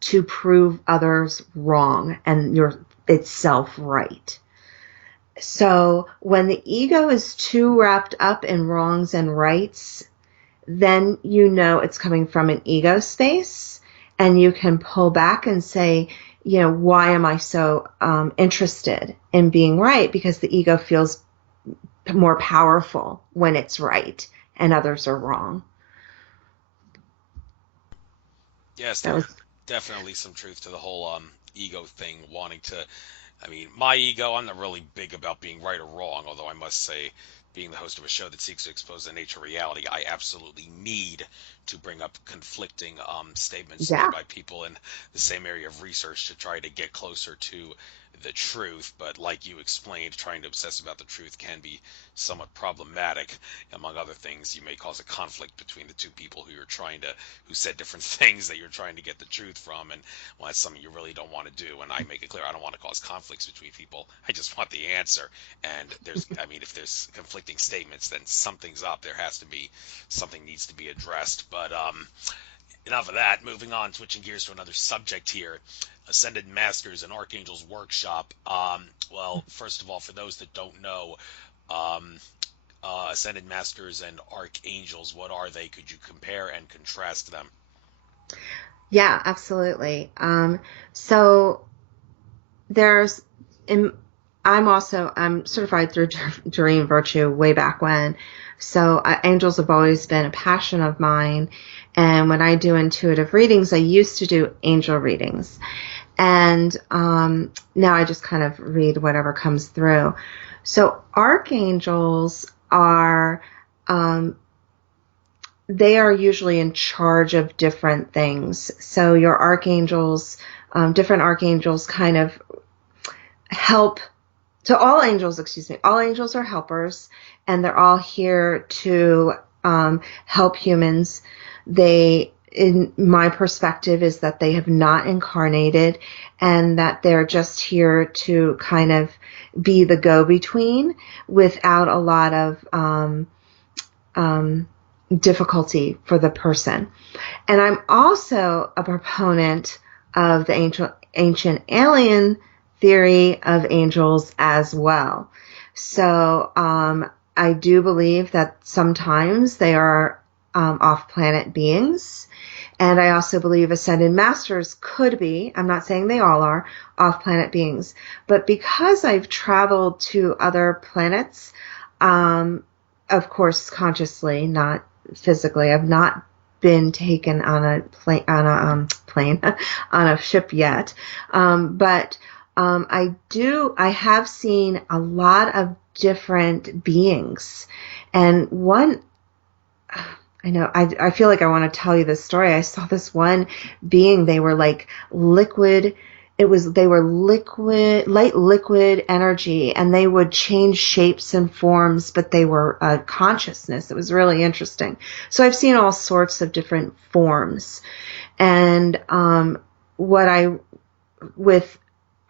to prove others wrong and itself right. So when the ego is too wrapped up in wrongs and rights, then it's coming from an ego space, and you can pull back and say, why am I so interested in being right? Because the ego feels more powerful when it's right and others are wrong. Yes, there's definitely some truth to the whole ego thing, wanting to. I mean, my ego, I'm not really big about being right or wrong, although I must say, being the host of a show that seeks to expose the nature of reality, I absolutely need to bring up conflicting statements made by people in the same area of research to try to get closer to the truth. But like you explained, trying to obsess about the truth can be somewhat problematic. Among other things, you may cause a conflict between the two people who said different things that you're trying to get the truth from, and well, that's something you really don't want to do. And I make it clear I don't want to cause conflicts between people. I just want the answer. And if there's conflicting statements, then something's up. There has to be something needs to be addressed. But enough of that. Moving on, switching gears to another subject here. Ascended Masters and Archangels Workshop. Well, first of all, for those that don't know, Ascended Masters and Archangels, what are they? Could you compare and contrast them? Yeah, absolutely. So there's, I'm certified through Dream Virtue way back when. So angels have always been a passion of mine. And when I do intuitive readings, I used to do angel readings. And now I just kind of read whatever comes through. So archangels are, they are usually in charge of different things. So your archangels, different archangels kind of help to all angels, excuse me, all angels are helpers, and they're all here to help humans. They, in my perspective, is that they have not incarnated, and that they're just here to kind of be the go-between without a lot of difficulty for the person. And I'm also a proponent of the ancient alien theory of angels as well. So I do believe that sometimes they are off-planet beings. And I also believe ascended masters could be, I'm not saying they all are, off-planet beings. But because I've traveled to other planets, of course, consciously, not physically, I've not been taken on a plane, on a ship yet. But I have seen a lot of different beings. And one, I know, I feel like I want to tell you this story. I saw this one being, they were like liquid. They were liquid, light liquid energy, and they would change shapes and forms, but they were a consciousness. It was really interesting. So I've seen all sorts of different forms. And with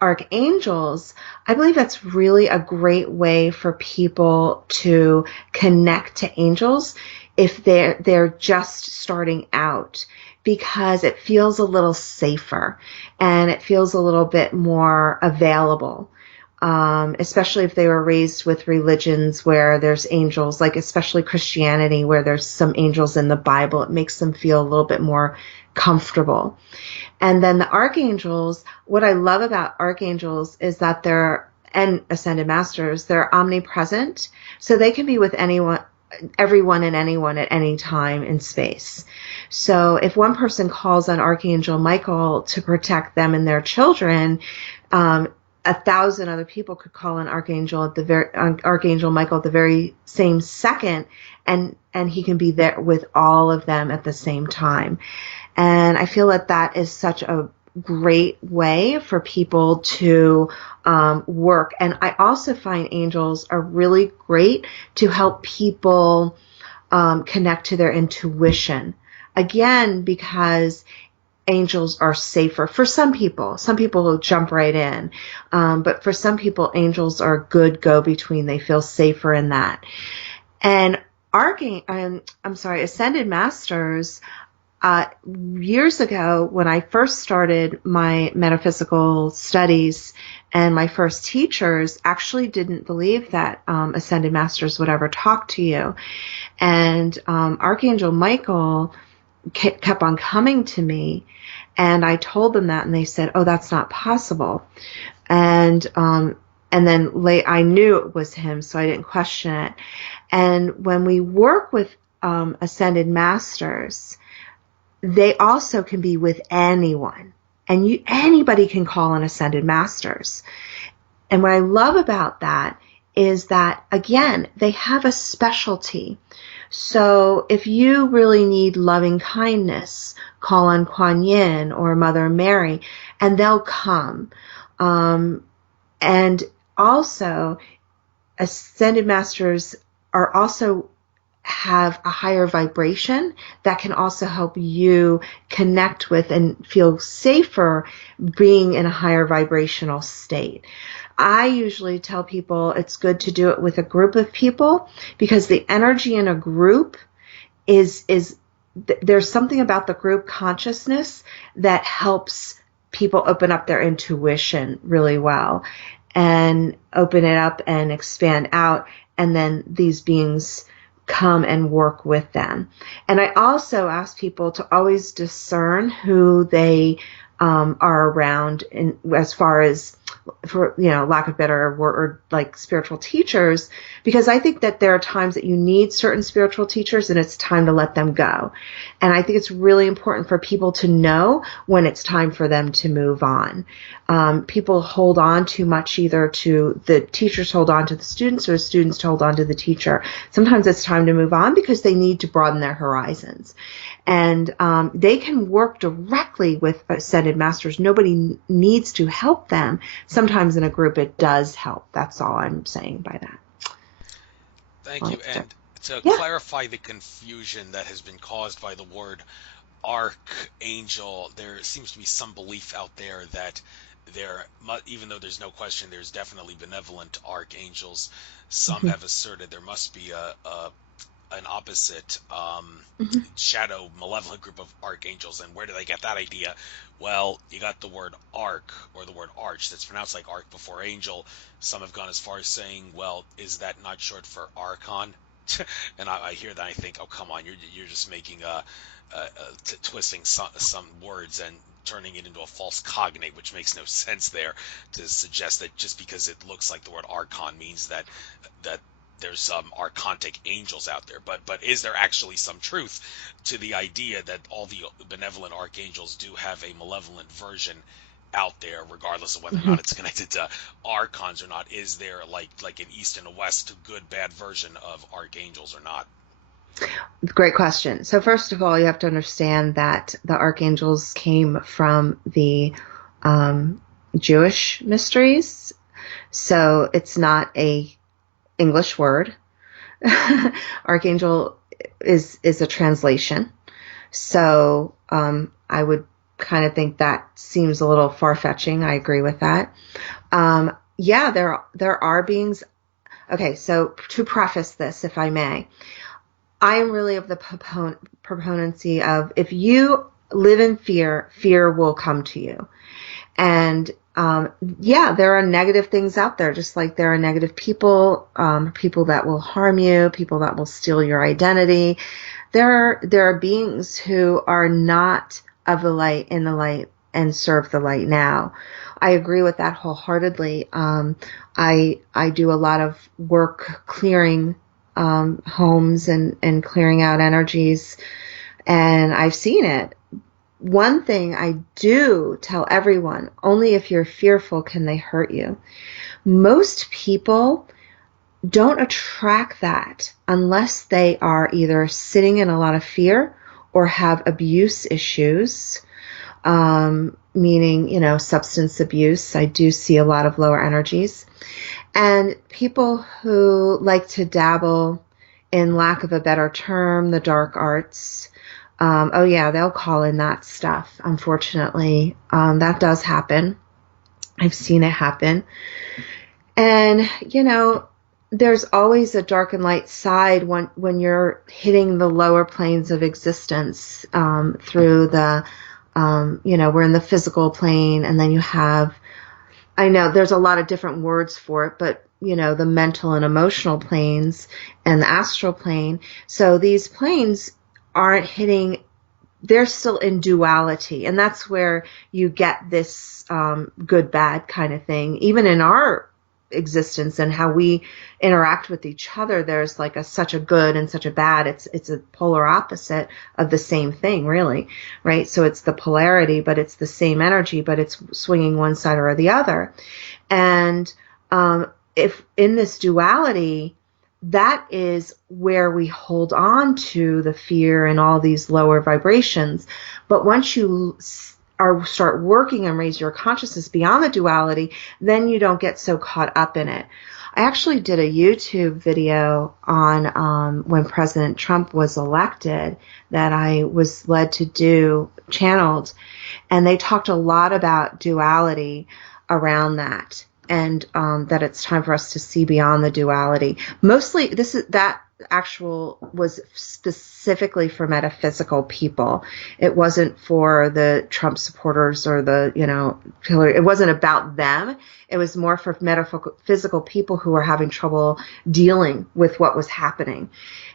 archangels, I believe that's really a great way for people to connect to angels if they're just starting out, because it feels a little safer and it feels a little bit more available. Especially if they were raised with religions where there's angels, like especially Christianity, where there's some angels in the Bible, it makes them feel a little bit more comfortable. And then the archangels, what I love about archangels is that and ascended masters, they're omnipresent. So they can be with everyone and anyone at any time in space. So if one person calls on Archangel Michael to protect them and their children, 1,000 other people could call on Archangel Michael at the very same second, and he can be there with all of them at the same time. And I feel that is such a great way for people to work. And I also find angels are really great to help people connect to their intuition. Again, because angels are safer for some people. Some people will jump right in. But for some people, angels are a good go-between. They feel safer in that. And ascended masters, years ago, when I first started my metaphysical studies, and my first teachers actually didn't believe that ascended masters would ever talk to you. And Archangel Michael kept on coming to me, and I told them that, and they said, "Oh, that's not possible." And then I knew it was him, so I didn't question it. And when we work with ascended masters, they also can be with anyone, and anybody can call on ascended masters. And what I love about that is that, again, they have a specialty. So if you really need loving kindness, call on Kuan Yin or Mother Mary, and they'll come. And also, ascended masters are also have a higher vibration that can also help you connect with and feel safer being in a higher vibrational state. I usually tell people it's good to do it with a group of people, because the energy in a group is there's something about the group consciousness that helps people open up their intuition really well and open it up and expand out, and then these beings come and work with them. And I also ask people to always discern who they are around, in as far as, for lack of better word, like spiritual teachers, because I think that there are times that you need certain spiritual teachers and it's time to let them go. And I think it's really important for people to know when it's time for them to move on. People hold on too much, either to the teachers hold on to the students, or the students hold on to the teacher. Sometimes it's time to move on because they need to broaden their horizons. And they can work directly with ascended masters. Nobody needs to help them. Sometimes in a group it does help. That's all I'm saying by that. Thank you. Like, And to yeah. clarify the confusion that has been caused by the word archangel, there seems to be some belief out there that even though there's no question, there's definitely benevolent archangels. Some Hmm. have asserted there must be an opposite Hmm. shadow malevolent group of archangels. And where do they get that idea? Well, you got the word arc or the word arch that's pronounced like arc before angel. Some have gone as far as saying, well, is that not short for archon? And I hear that, I think, oh, come on, you're just making twisting some words and turning it into a false cognate, which makes no sense there, to suggest that just because it looks like the word archon means that there's some archontic angels out there. But is there actually some truth to the idea that all the benevolent archangels do have a malevolent version out there, regardless of whether or Hmm. not it's connected to archons or not? Is there like an east and a west good bad version of archangels or not? Great question. So first of all, you have to understand that the archangels came from the um, Jewish mysteries. So it's not a English word. Archangel is a translation. So I would kind of think that seems a little far-fetching. I agree with that. Yeah, there are beings. Okay, so to preface this, if I may, I am really of the proponency of, if you live in fear, fear will come to you. And yeah, there are negative things out there, just like there are negative people, people that will harm you, people that will steal your identity. There are beings who are not of the light, in the light, and serve the light now. I agree with that wholeheartedly. I do a lot of work clearing homes and clearing out energies, and I've seen it. One thing I do tell everyone: only if you're fearful can they hurt you. Most people don't attract that unless they are either sitting in a lot of fear or have abuse issues, meaning, substance abuse. I do see a lot of lower energies. And people who like to dabble, in lack of a better term, the dark arts. Oh, yeah, they'll call in that stuff, unfortunately. That does happen. I've seen it happen. And, there's always a dark and light side when you're hitting the lower planes of existence, through we're in the physical plane, and then you have, I know there's a lot of different words for it, but the mental and emotional planes and the astral plane. So these planes aren't hitting, they're still in duality. And that's where you get this good, bad kind of thing. Even in our existence and how we interact with each other, there's like such a good and such a bad. It's a polar opposite of the same thing, really, right? So it's the polarity, but it's the same energy, but it's swinging one side or the other. And if in this duality, that is where we hold on to the fear and all these lower vibrations. But once you start working and raise your consciousness beyond the duality, then you don't get so caught up in it. I actually did a YouTube video on when President Trump was elected, that I was led to do, channeled, and they talked a lot about duality around that, and that it's time for us to see beyond the duality. Mostly, that actual was specifically for metaphysical people. It wasn't for the Trump supporters or the Hillary. It wasn't about them. It was more for metaphysical people who were having trouble dealing with what was happening,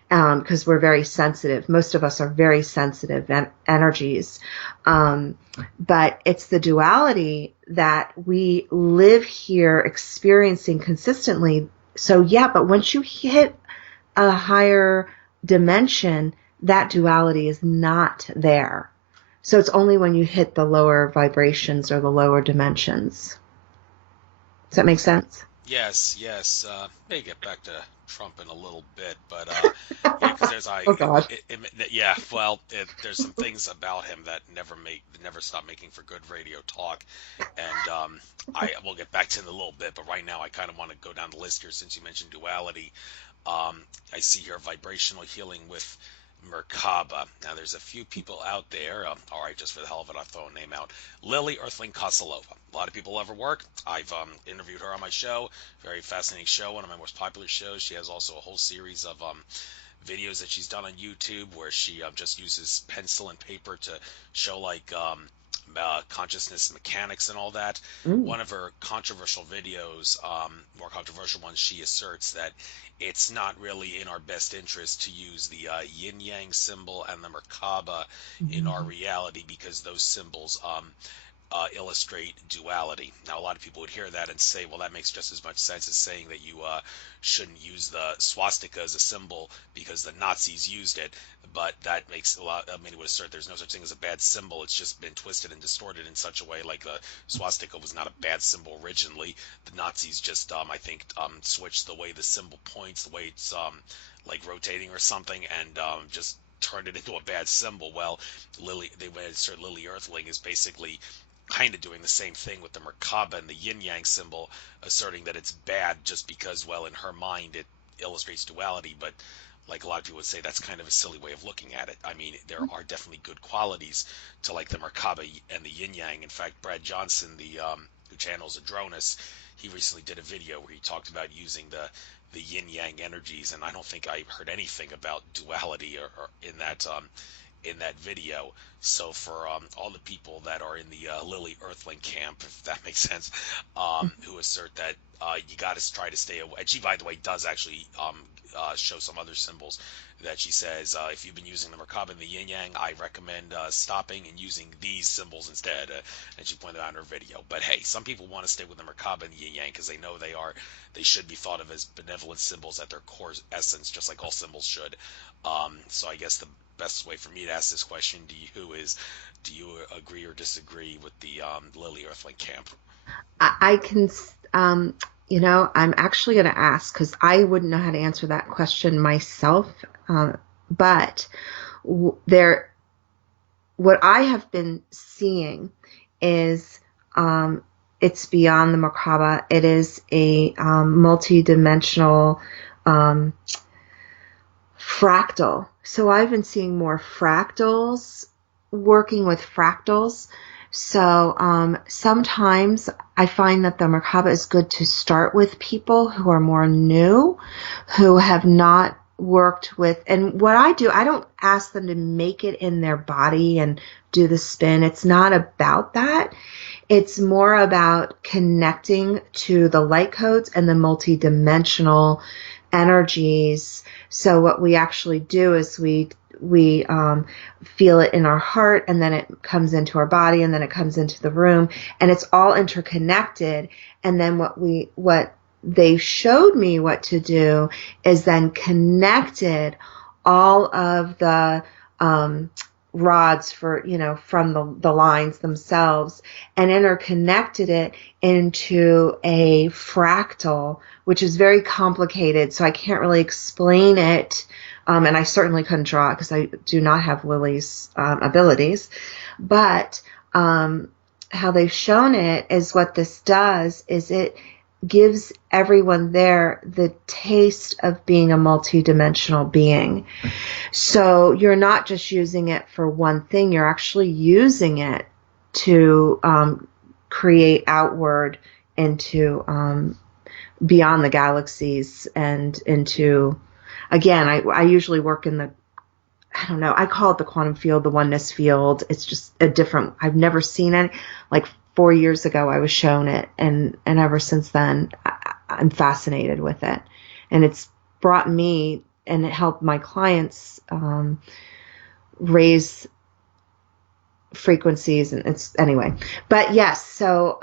because we're very sensitive. Most of us are very sensitive energies. But it's the duality that we live here experiencing consistently. So yeah, but once you hit a higher dimension, that duality is not there. So it's only when you hit the lower vibrations or the lower dimensions. Does that make sense? Yes, yes. May get back to Trump in a little bit, but yeah, because Oh God. yeah. Well, there's some things about him that never stop making for good radio talk, and I will get back to it in a little bit. But right now, I kind of want to go down the list here since you mentioned duality. I see here vibrational healing with Merkaba. Now, there's a few people out there. All right, just for the hell of it, I'll throw a name out. Lily Earthling Kosalova. A lot of people love her work. I've interviewed her on my show. Very fascinating show, one of my most popular shows. She has also a whole series of videos that she's done on YouTube where she just uses pencil and paper to show like consciousness mechanics and all that. Mm. One of her controversial videos, more controversial ones, she asserts that it's not really in our best interest to use the yin yang symbol and the Merkaba in our Mhm. reality because those symbols illustrate duality. Now, a lot of people would hear that and say, well, that makes just as much sense as saying that you shouldn't use the swastika as a symbol because the Nazis used it. But that makes a lot, many would assert there's no such thing as a bad symbol. It's just been twisted and distorted in such a way like the swastika was not a bad symbol originally. The Nazis just, I think, switched the way the symbol points, the way it's like rotating or something, and just turned it into a bad symbol. Well, they would assert Lily Earthling is basically kind of doing the same thing with the Merkaba and the yin yang symbol, asserting that it's bad just because, well, in her mind, it illustrates duality. But like a lot of people would say, that's kind of a silly way of looking at it. I mean, there are definitely good qualities to like the Merkaba and the yin yang. In fact, Brad Johnson, the who channels Adronis, he recently did a video where he talked about using the yin yang energies, and I don't think I heard anything about duality or in that video. So for all the people that are in the Lily Earthling camp, if that makes sense, who assert that you got to try to stay away. And she, by the way, does actually show some other symbols that she says, if you've been using the Merkaba and the Yin Yang, I recommend stopping and using these symbols instead. And she pointed out in her video. But hey, some people want to stay with the Merkaba and the Yin Yang because they know they should be thought of as benevolent symbols at their core essence, just like all symbols should. So I guess the best way for me to ask this question to you is, do you agree or disagree with the Lily Earthling camp? I can, I'm actually going to ask because I wouldn't know how to answer that question myself. But there, what I have been seeing is it's beyond the Merkaba. It is a multi-dimensional um, fractal. So I've been seeing more fractals, working with fractals. So sometimes I find that the Merkaba is good to start with people who are more new, who have not worked with. And what I do, I don't ask them to make it in their body and do the spin. It's not about that. It's more about connecting to the light codes and the multidimensional energies. So what we actually do is we feel it in our heart, and then it comes into our body, and then it comes into the room, and it's all interconnected. And then what they showed me what to do is then connected all of the rods for, from the lines themselves, and interconnected it into a fractal, which is very complicated. So I can't really explain it. And I certainly couldn't draw it because I do not have Lily's abilities. But how they've shown it is what this does is it gives everyone there the taste of being a multidimensional being. So you're not just using it for one thing, you're actually using it to create outward into beyond the galaxies and into, again, I usually work in I don't know, I call it the quantum field, the oneness field. It's just a different, I've never seen it. Like 4 years ago, I was shown it. And ever since then, I'm fascinated with it. And it's brought me and it helped my clients raise frequencies. And it's anyway, but yes. So,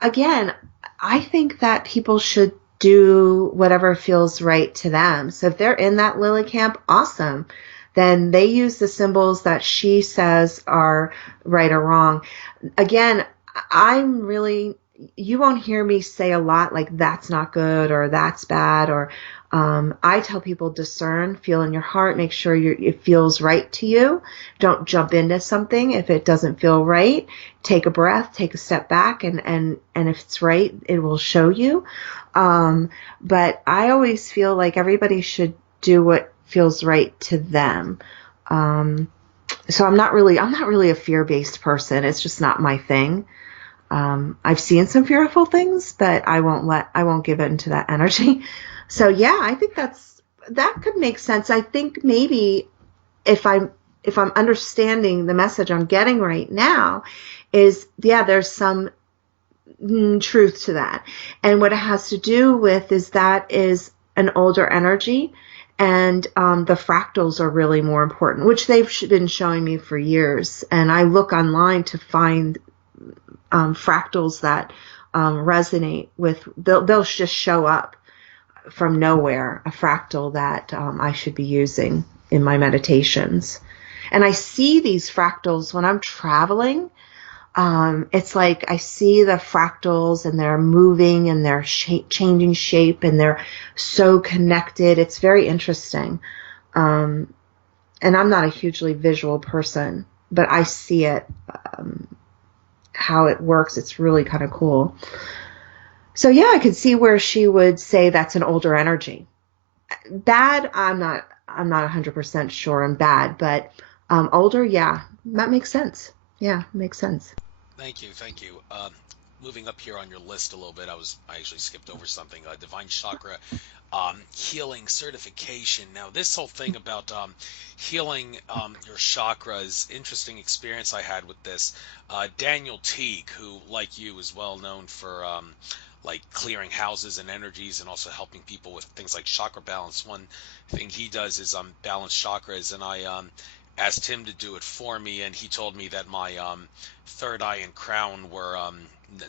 again, I think that people should do whatever feels right to them. So if they're in that Lily camp, awesome. Then they use the symbols that she says are right or wrong. Again, I'm really you won't hear me say a lot like that's not good or that's bad, or I tell people discern, feel in your heart, make sure it feels right to you. Don't jump into something if it doesn't feel right. Take a breath, take a step back, and if it's right, it will show you. But I always feel like everybody should do what feels right to them. Um, so I'm not really a fear-based person. It's just not my thing. I've seen some fearful things, but I won't give into that energy. So yeah, I think that could make sense. I think maybe if I'm understanding the message I'm getting right now is, yeah, there's some truth to that. And what it has to do with is that is an older energy, and the fractals are really more important, which they've been showing me for years. And I look online to find fractals that resonate with, they'll just show up from nowhere, a fractal that I should be using in my meditations. And I see these fractals when I'm traveling. It's like I see the fractals and they're moving and they're changing shape and they're so connected. It's very interesting. Um, and I'm not a hugely visual person, but I see it, how it works. It's really kind of cool. So yeah, I could see where she would say that's an older energy. Bad, I'm not 100% sure I'm bad, but older, yeah, that makes sense. Yeah, makes sense. Thank you, thank you. Moving up here on your list a little bit, I actually skipped over something. Divine chakra healing certification. Now, this whole thing about healing your chakras, interesting experience I had with this. Daniel Teague, who, like you, is well known for like clearing houses and energies, and also helping people with things like chakra balance. One thing he does is balance chakras, and I asked him to do it for me, and he told me that my third eye and crown were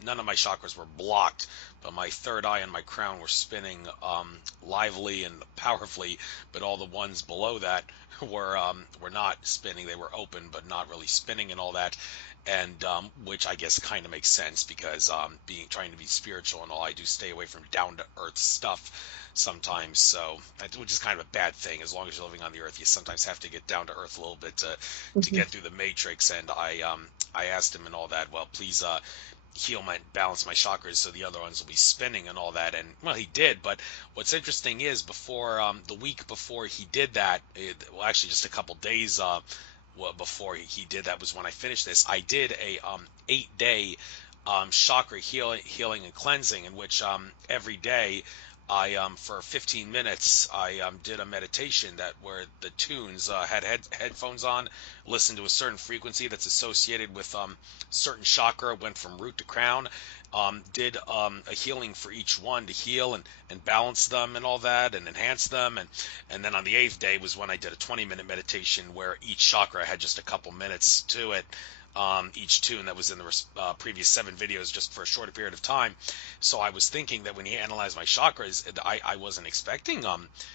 none of my chakras were blocked, but my third eye and my crown were spinning lively and powerfully, but all the ones below that were not spinning. They were open but not really spinning and all that. And which I guess kind of makes sense, because being trying to be spiritual and all, I do stay away from down to earth stuff sometimes. So, which is kind of a bad thing. As long as you're living on the earth, you sometimes have to get down to earth a little bit to Mhm. get through the matrix. And I asked him and all that. Well, please heal my balance my chakras so the other ones will be spinning and all that. And well, he did. But what's interesting is, before the week before he did that, well, actually just a couple days well, before he did that, was when I finished this. I did a 8-day chakra healing and cleansing, in which every day I for 15 minutes I did a meditation that where the tunes had headphones on, listened to a certain frequency that's associated with certain chakra, went from root to crown, did a healing for each one to heal and balance them and all that and enhance them, and then on the 8th day was when I did a 20-minute meditation where each chakra had just a couple minutes to it, each tune that was in the previous 7 videos, just for a shorter period of time. So I was thinking that when he analyzed my chakras, I wasn't expecting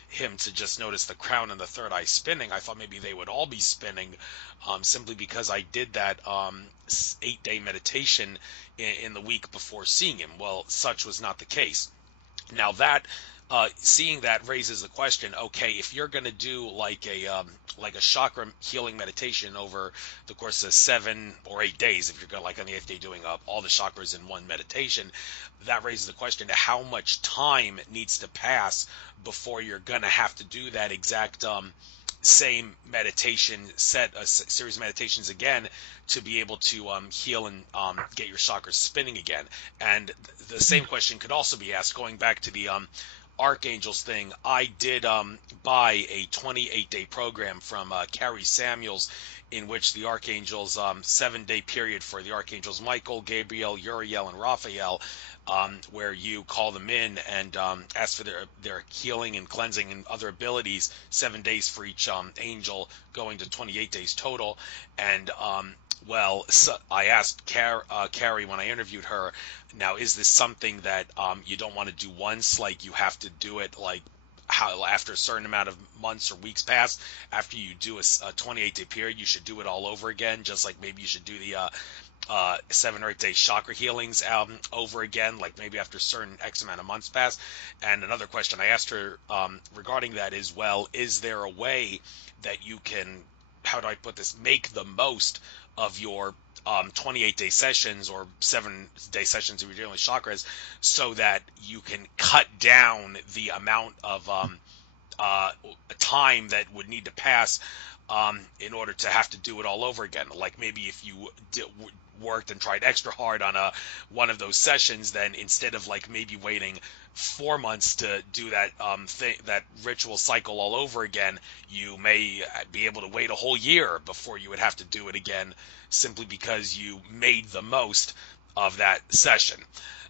him to just notice the crown and the third eye spinning. I thought maybe they would all be spinning, simply because I did that 8-day meditation in the week before seeing him. Well, such was not the case. Now that seeing that raises the question: okay, if you're going to do like a chakra healing meditation over the course of 7 or 8 days, if you're going, like on the 8th day, doing all the chakras in one meditation, that raises the question to how much time needs to pass before you're going to have to do that exact same meditation set, a series of meditations again, to be able to heal and get your chakras spinning again. And the same question could also be asked, going back to the archangels thing. I did buy a 28-day program from Carrie Samuels, in which the archangels, 7-day period for the archangels Michael, Gabriel, Uriel, and Raphael, where you call them in and ask for their healing and cleansing and other abilities. 7 days for each angel, going to 28 days total. And well, so I asked Carrie when I interviewed her, now, is this something that you don't want to do once? Like, you have to do it like how after a certain amount of months or weeks pass, after you do a 28-day period, you should do it all over again, just like maybe you should do the 7 or 8 day chakra healings over again, like maybe after certain X amount of months pass. And another question I asked her regarding that is, well, is there a way that you can, how do I put this, make the most of your 28-day sessions or 7-day sessions if you're dealing with chakras, so that you can cut down the amount of uh, time that would need to pass in order to have to do it all over again. Like maybe if you worked and tried extra hard on one of those sessions, then instead of like maybe waiting 4 months to do that that ritual cycle all over again, you may be able to wait a whole year before you would have to do it again, simply because you made the most of that session.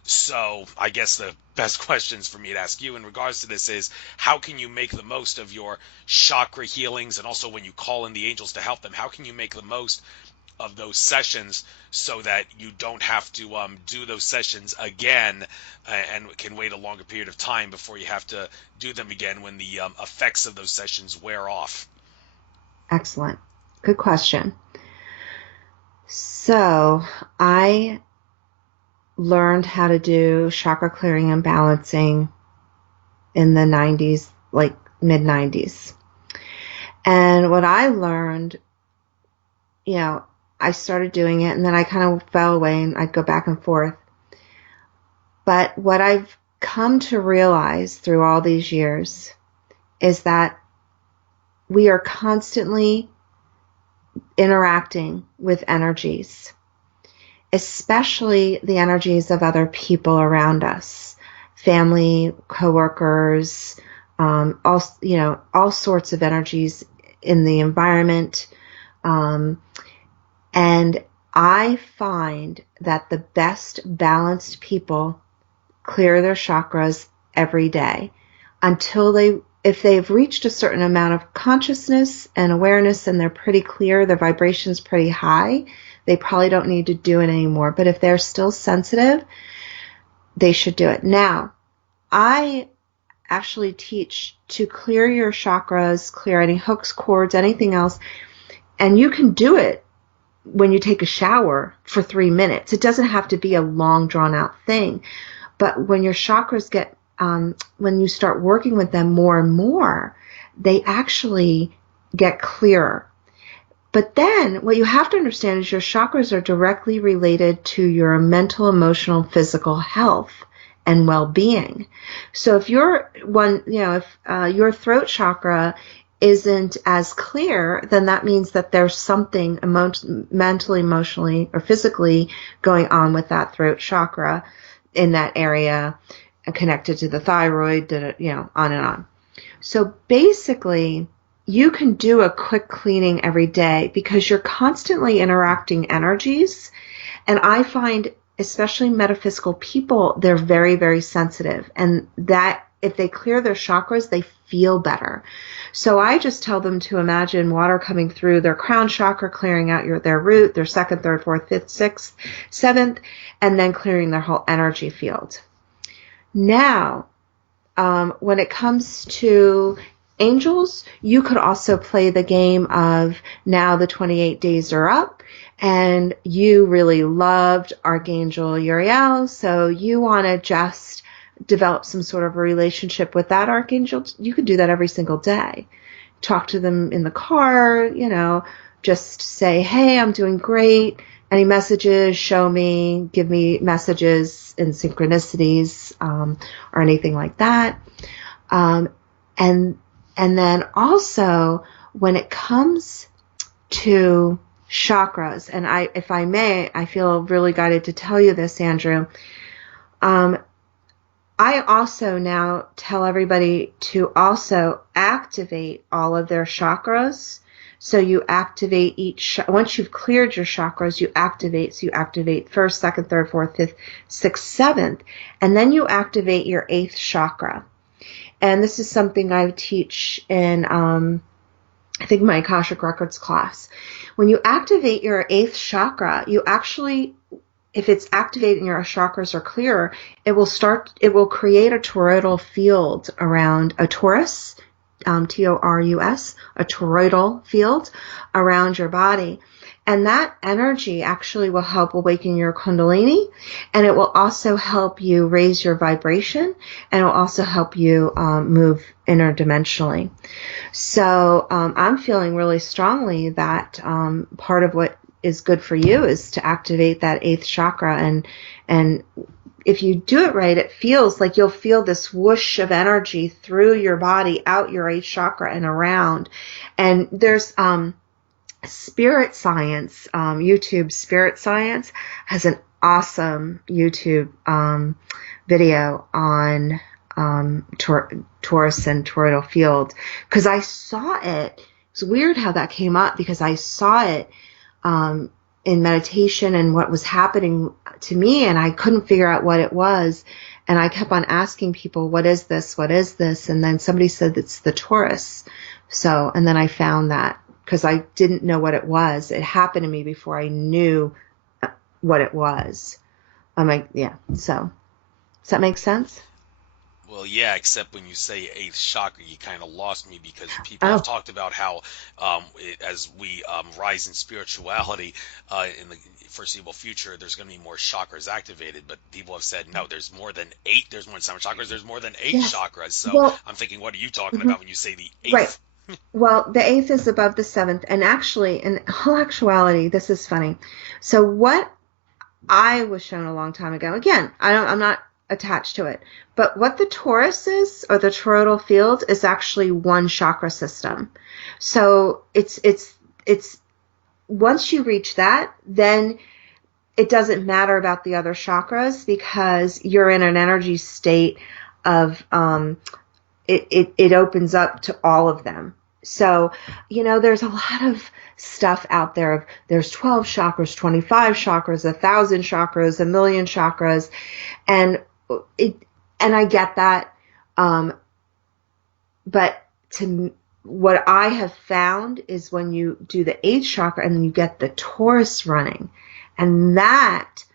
So I guess the best questions for me to ask you in regards to this is, how can you make the most of your chakra healings, and also when you call in the angels to help them, how can you make the most of those sessions so that you don't have to do those sessions again, and can wait a longer period of time before you have to do them again when the effects of those sessions wear off? Excellent. Good question. So I learned how to do chakra clearing and balancing in the 90s, like mid 90s. And what I learned, I started doing it and then I kind of fell away and I'd go back and forth. But what I've come to realize through all these years is that we are constantly interacting with energies, especially the energies of other people around us, family, coworkers, all sorts of energies in the environment. And I find that the best balanced people clear their chakras every day until if they've reached a certain amount of consciousness and awareness and they're pretty clear, their vibration's pretty high, they probably don't need to do it anymore. But if they're still sensitive, they should do it. Now, I actually teach to clear your chakras, clear any hooks, cords, anything else, and you can do it when you take a shower for 3 minutes. It doesn't have to be a long, drawn-out thing. But when your chakras get, when you start working with them more and more, they actually get clearer. But then what you have to understand is your chakras are directly related to your mental, emotional, physical health and well-being. So if your your throat chakra isn't as clear, then that means that there's something mentally, emotionally, or physically going on with that throat chakra in that area, connected to the thyroid, on and on. So basically, you can do a quick cleaning every day because you're constantly interacting energies. And I find, especially metaphysical people, they're very, very sensitive. And that if they clear their chakras, they feel better. So I just tell them to imagine water coming through their crown chakra, clearing out their root, their second, third, fourth, fifth, sixth, seventh, and then clearing their whole energy field. Now, when it comes to angels, you could also play the game of, now the 28 days are up and you really loved Archangel Uriel, so you want to just develop some sort of a relationship with that archangel. You could do that every single day. Talk to them in the car, just say, hey, I'm doing great. Any messages, show me, give me messages in synchronicities, or anything like that. And then also when it comes to chakras, and if I may, I feel really guided to tell you this, Andrew. I also now tell everybody to also activate all of their chakras. So you activate once you've cleared your chakras, you activate. So you activate first, second, third, fourth, fifth, sixth, seventh, and then you activate your 8th chakra. And this is something I teach in, I think, my Akashic Records class. When you activate your 8th chakra, you actually, if it's activated and your chakras are clear, it will create a toroidal field around a torus Torus, a toroidal field around your body. And that energy actually will help awaken your Kundalini, and it will also help you raise your vibration, and it will also help you move interdimensionally. So I'm feeling really strongly that part of what is good for you is to activate that eighth chakra, and if you do it right, it feels like you'll feel this whoosh of energy through your body, out your eighth chakra and around. And there's Spirit Science, YouTube Spirit Science has an awesome YouTube video on Taurus and toroidal field, because I saw it. It's weird how that came up, because I saw it in meditation and what was happening to me, and I couldn't figure out what it was. And I kept on asking people, what is this? What is this? And then somebody said it's the Taurus. So, and then I found that, because I didn't know what it was. It happened to me before I knew what it was. I'm like, yeah. So, does that make sense? Well, yeah, except when you say eighth chakra, you kind of lost me, because people have Oh, talked about how as we rise in spirituality in the foreseeable future, there's going to be more chakras activated. But people have said, no, there's more than eight. There's more than seven chakras. There's more than eight yes. chakras. So Well, I'm thinking, what are you talking mhm, about when you say the right. eighth? Well, the eighth is above the seventh. And actually, in all actuality, this is funny. So what I was shown a long time ago, again, I'm not attached to it, but what the torus is, or the toroidal field, is actually one chakra system. So it's once you reach that, then it doesn't matter about the other chakras, because you're in an energy state of it opens up to all of them. So, there's a lot of stuff out there of there's 12 chakras, 25 chakras, 1,000 chakras, a million chakras, and it and I get that, but what I have found is when you do the eighth chakra and then you get the Taurus running, and that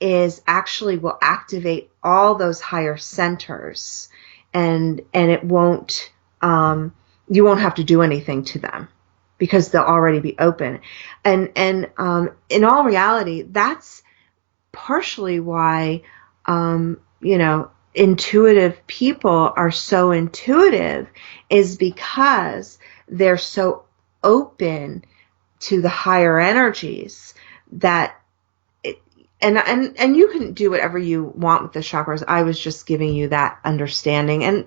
is actually will activate all those higher centers, and it won't you won't have to do anything to them, because they'll already be open. And in all reality, that's partially why intuitive people are so intuitive, is because they're so open to the higher energies that and you can do whatever you want with the chakras. I was just giving you that understanding, and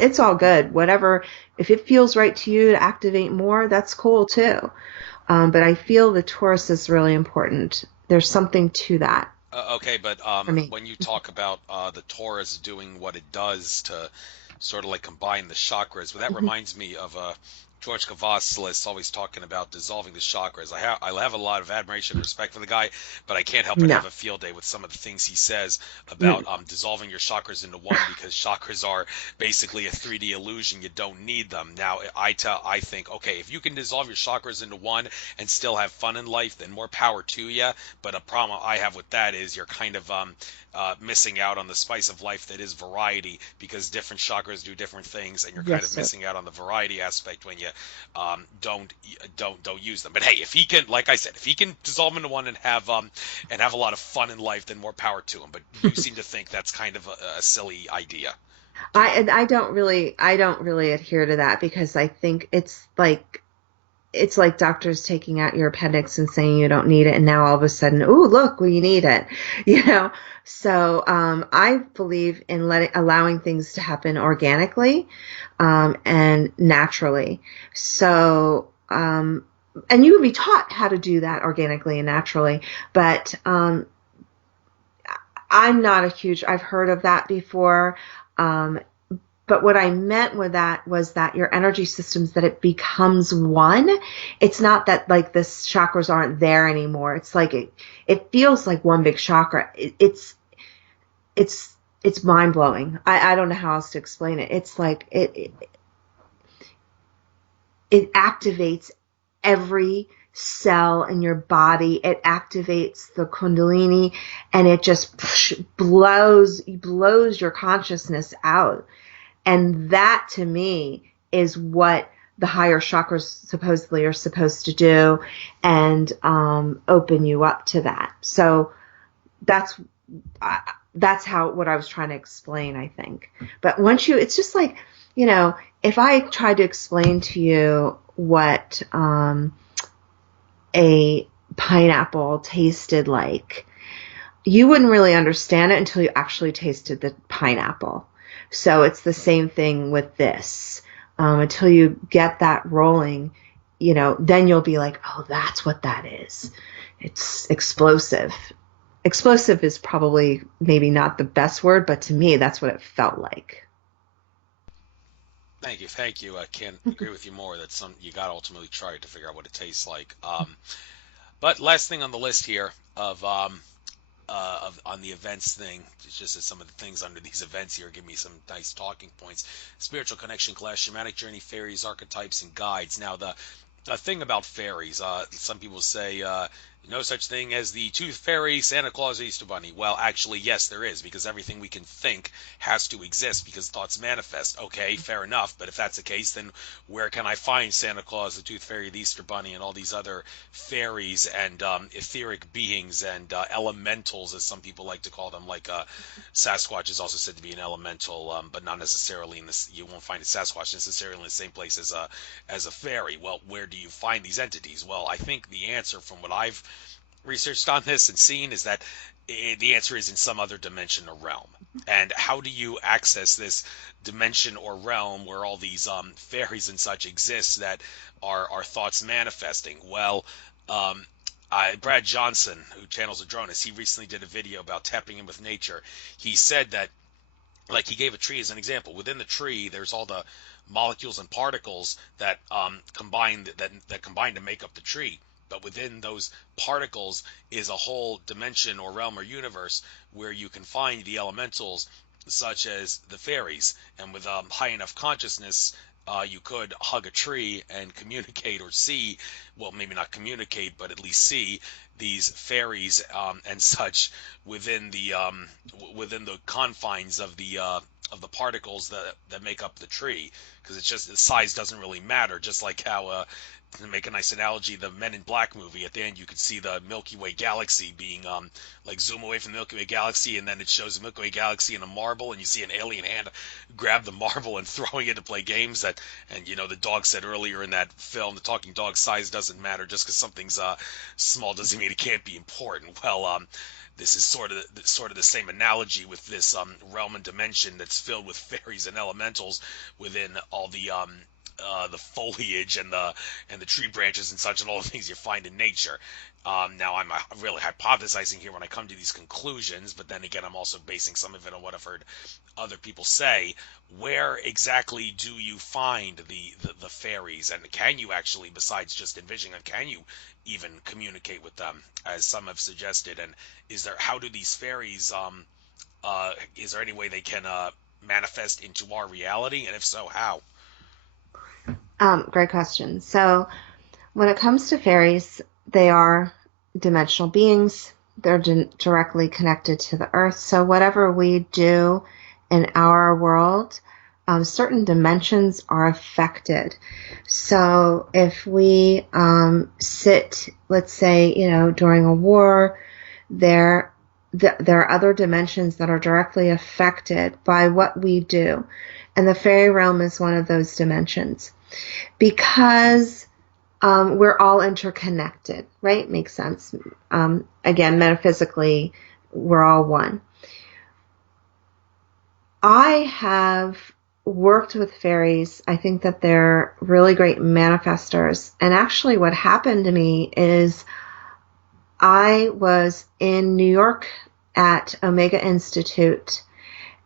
it's all good. Whatever, if it feels right to you to activate more, that's cool too. But I feel the Taurus is really important. There's something to that Okay, but for me. when you talk about the Taurus doing what it does to sort of like combine the chakras, well, that Mhm. reminds me of George Kavasilis always talking about dissolving the chakras. I have a lot of admiration and respect for the guy, but I can't help but No. have a field day with some of the things he says about Mm. dissolving your chakras into one, because chakras are basically a 3D illusion. You don't need them. Now, I think, okay, if you can dissolve your chakras into one and still have fun in life, then more power to you. But a problem I have with that is you're kind of missing out on the spice of life that is variety, because different chakras do different things, and you're kind Yes, of sir. missing out on the variety aspect when you don't use them. But hey, if he can, like I said, if he can dissolve them into one and have a lot of fun in life, then more power to him. But you seem to think that's kind of a silly idea. Do you? I don't really adhere to that, because I think it's like doctors taking out your appendix and saying you don't need it, and now all of a sudden, oh, look, we need it, you know. So I believe in allowing things to happen organically and naturally. So and you can be taught how to do that organically and naturally, but I'm not a huge. I've heard of that before. Um, but what I meant with that was that your energy systems, that it becomes one. It's not that like the chakras aren't there anymore. It's like it feels like one big chakra. It's it's mind blowing. I don't know how else to explain it. It's like it activates every cell in your body. It activates the kundalini, and it just blows your consciousness out. And that to me is what the higher chakras supposedly are supposed to do, and open you up to that. So that's uh, that's how what I was trying to explain, I think. But once you, it's just like, if I tried to explain to you what a pineapple tasted like, you wouldn't really understand it until you actually tasted the pineapple. So it's the same thing with this. Until you get that rolling, then you'll be like, oh, that's what that is. It's explosive. Explosive is probably maybe not the best word, but to me, that's what it felt like. Thank you, thank you. I can't agree with you more. That some you got to ultimately try to figure out what it tastes like. But last thing on the list here of on the events thing, it's just that some of the things under these events here give me some nice talking points. Spiritual connection class, shamanic journey, fairies, archetypes, and guides. Now the thing about fairies, some people say no such thing as the Tooth Fairy, Santa Claus, or Easter Bunny. Well, actually, yes, there is, because everything we can think has to exist because thoughts manifest. Okay, fair enough, but if that's the case, then where can I find Santa Claus, the Tooth Fairy, the Easter Bunny, and all these other fairies and etheric beings and elementals, as some people like to call them? Like Sasquatch is also said to be an elemental, but not necessarily in this. You won't find a Sasquatch necessarily in the same place as a fairy. Well, where do you find these entities? Well, I think the answer from what I've researched on this and seen is that the answer is in some other dimension or realm. And how do you access this dimension or realm where all these fairies and such exist that are thoughts manifesting? Well, Brad Johnson, who channels Adronis, he recently did a video about tapping in with nature. He said that, like, he gave a tree as an example. Within the tree, there's all the molecules and particles that combine to make up the tree. But within those particles is a whole dimension or realm or universe where you can find the elementals, such as the fairies. And with high enough consciousness, you could hug a tree and communicate or see, well, maybe not communicate, but at least see these fairies and such within the confines of the particles that make up the tree, because it's just the size doesn't really matter. Just like how to make a nice analogy, the Men in Black movie, at the end you could see the Milky Way galaxy being like zoom away from the Milky Way galaxy, and then it shows the Milky Way galaxy in a marble, and you see an alien hand grab the marble and throwing it to play games. And the dog said earlier in that film, the talking dog, size doesn't matter. Just because something's small doesn't mean it can't be important. Well, this is sort of the same analogy with this realm and dimension that's filled with fairies and elementals within all the foliage and the tree branches and such, and all the things you find in nature. Now I'm really hypothesizing here when I come to these conclusions, but then again I'm also basing some of it on what I've heard other people say. Where exactly do you find the fairies, and can you actually, besides just envisioning them, can you even communicate with them, as some have suggested? And how do these fairies is there any way they can manifest into our reality, and if so, how? Great question. So when it comes to fairies, they are dimensional beings. They're directly connected to the earth. So whatever we do in our world, certain dimensions are affected. So if we sit, let's say, during a war, there are other dimensions that are directly affected by what we do. And the fairy realm is one of those dimensions, because we're all interconnected, right? Makes sense. Again, metaphysically, we're all one. I have worked with fairies. I think that they're really great manifestors. And actually what happened to me is I was in New York at Omega Institute,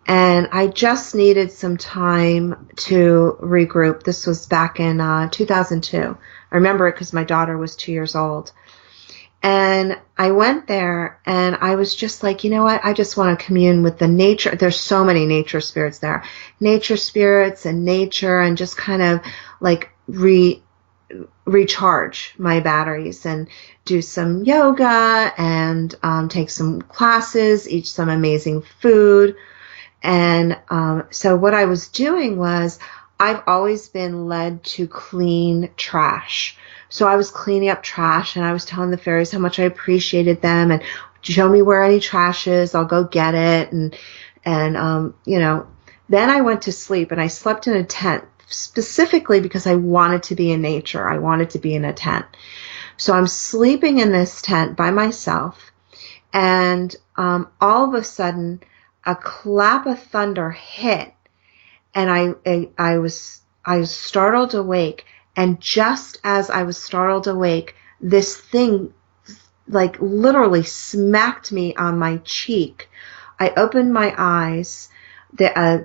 and I just needed some time to regroup. This was back in 2002. I remember it because my daughter was 2 years old. And I went there and I was just like, you know what? I just want to commune with the nature. There's so many nature spirits there. Nature spirits and nature, and just kind of like recharge my batteries and do some yoga and take some classes, eat some amazing food. And so what I was doing was I've always been led to clean trash. So I was cleaning up trash and I was telling the fairies how much I appreciated them and show me where any trash is, I'll go get it. And then I went to sleep and I slept in a tent specifically because I wanted to be in nature. I wanted to be in a tent. So I'm sleeping in this tent by myself, and all of a sudden, a clap of thunder hit, and I was startled awake. And just as I was startled awake, this thing like literally smacked me on my cheek. I opened my eyes. A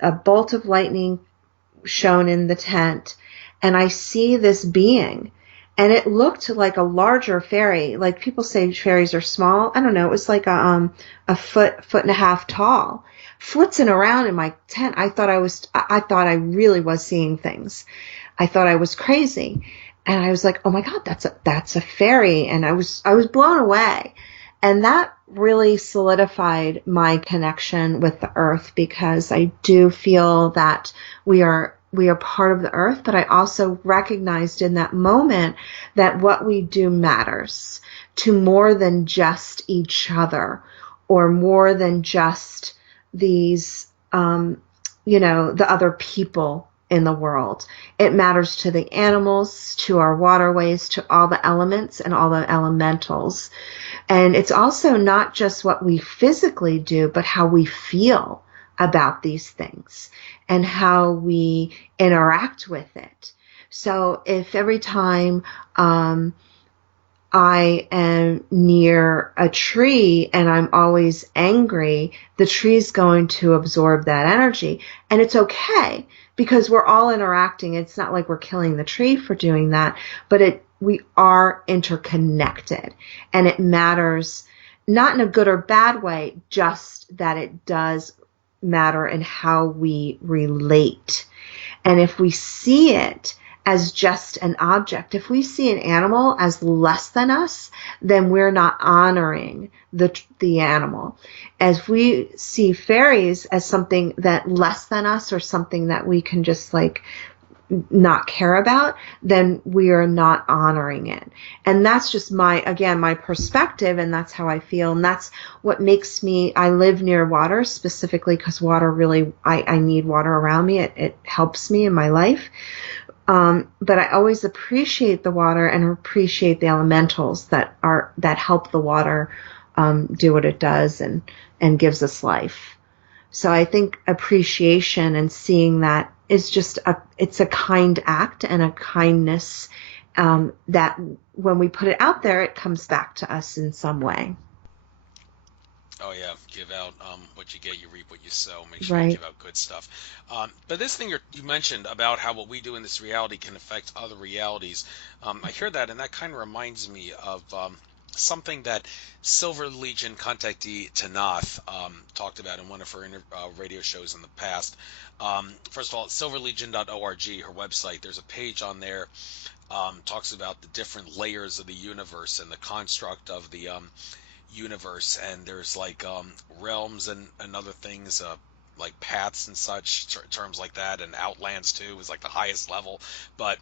a bolt of lightning shone in the tent, and I see this being, and it looked like a larger fairy. Like people say fairies are small. I don't know. It was like a foot and a half tall, flitzing around in my tent. I thought I really was seeing things. I thought I was crazy, and I was like, oh my god, that's a fairy, and I was blown away. And that really solidified my connection with the earth, because I do feel that we are part of the earth, but I also recognized in that moment that what we do matters to more than just each other, or more than just these, the other people in the world. It matters to the animals, to our waterways, to all the elements and all the elementals. And it's also not just what we physically do, but how we feel about these things and how we interact with it. So if every time I am near a tree and I'm always angry, the tree's going to absorb that energy. And it's okay because we're all interacting. It's not like we're killing the tree for doing that, but we are interconnected, and it matters, not in a good or bad way, just that it does matter in how we relate. And if we see it as just an object, if we see an animal as less than us, then we're not honoring the animal. As we see fairies as something that less than us, or something that we can just like not care about, then we are not honoring it. And that's just my perspective, and that's how I feel. And that's what makes I live near water specifically because water really, I need water around me. It helps me in my life. But I always appreciate the water and appreciate the elementals that help the water do what it does and gives us life. So I think appreciation and seeing that is it's a kind act and a kindness, that when we put it out there, it comes back to us in some way. Oh yeah, give out what you get, you reap what you sow. Make sure you Right. give out good stuff. But this thing you mentioned about how what we do in this reality can affect other realities, I hear that, and that kind of reminds me of something that Silver Legion contactee Tanath talked about in one of her radio shows in the past. First of all, silverlegion.org, her website. There's a page on there, talks about the different layers of the universe and the construct of the universe, and there's like realms and other things, like paths and such, terms like that, and outlands too is like the highest level. But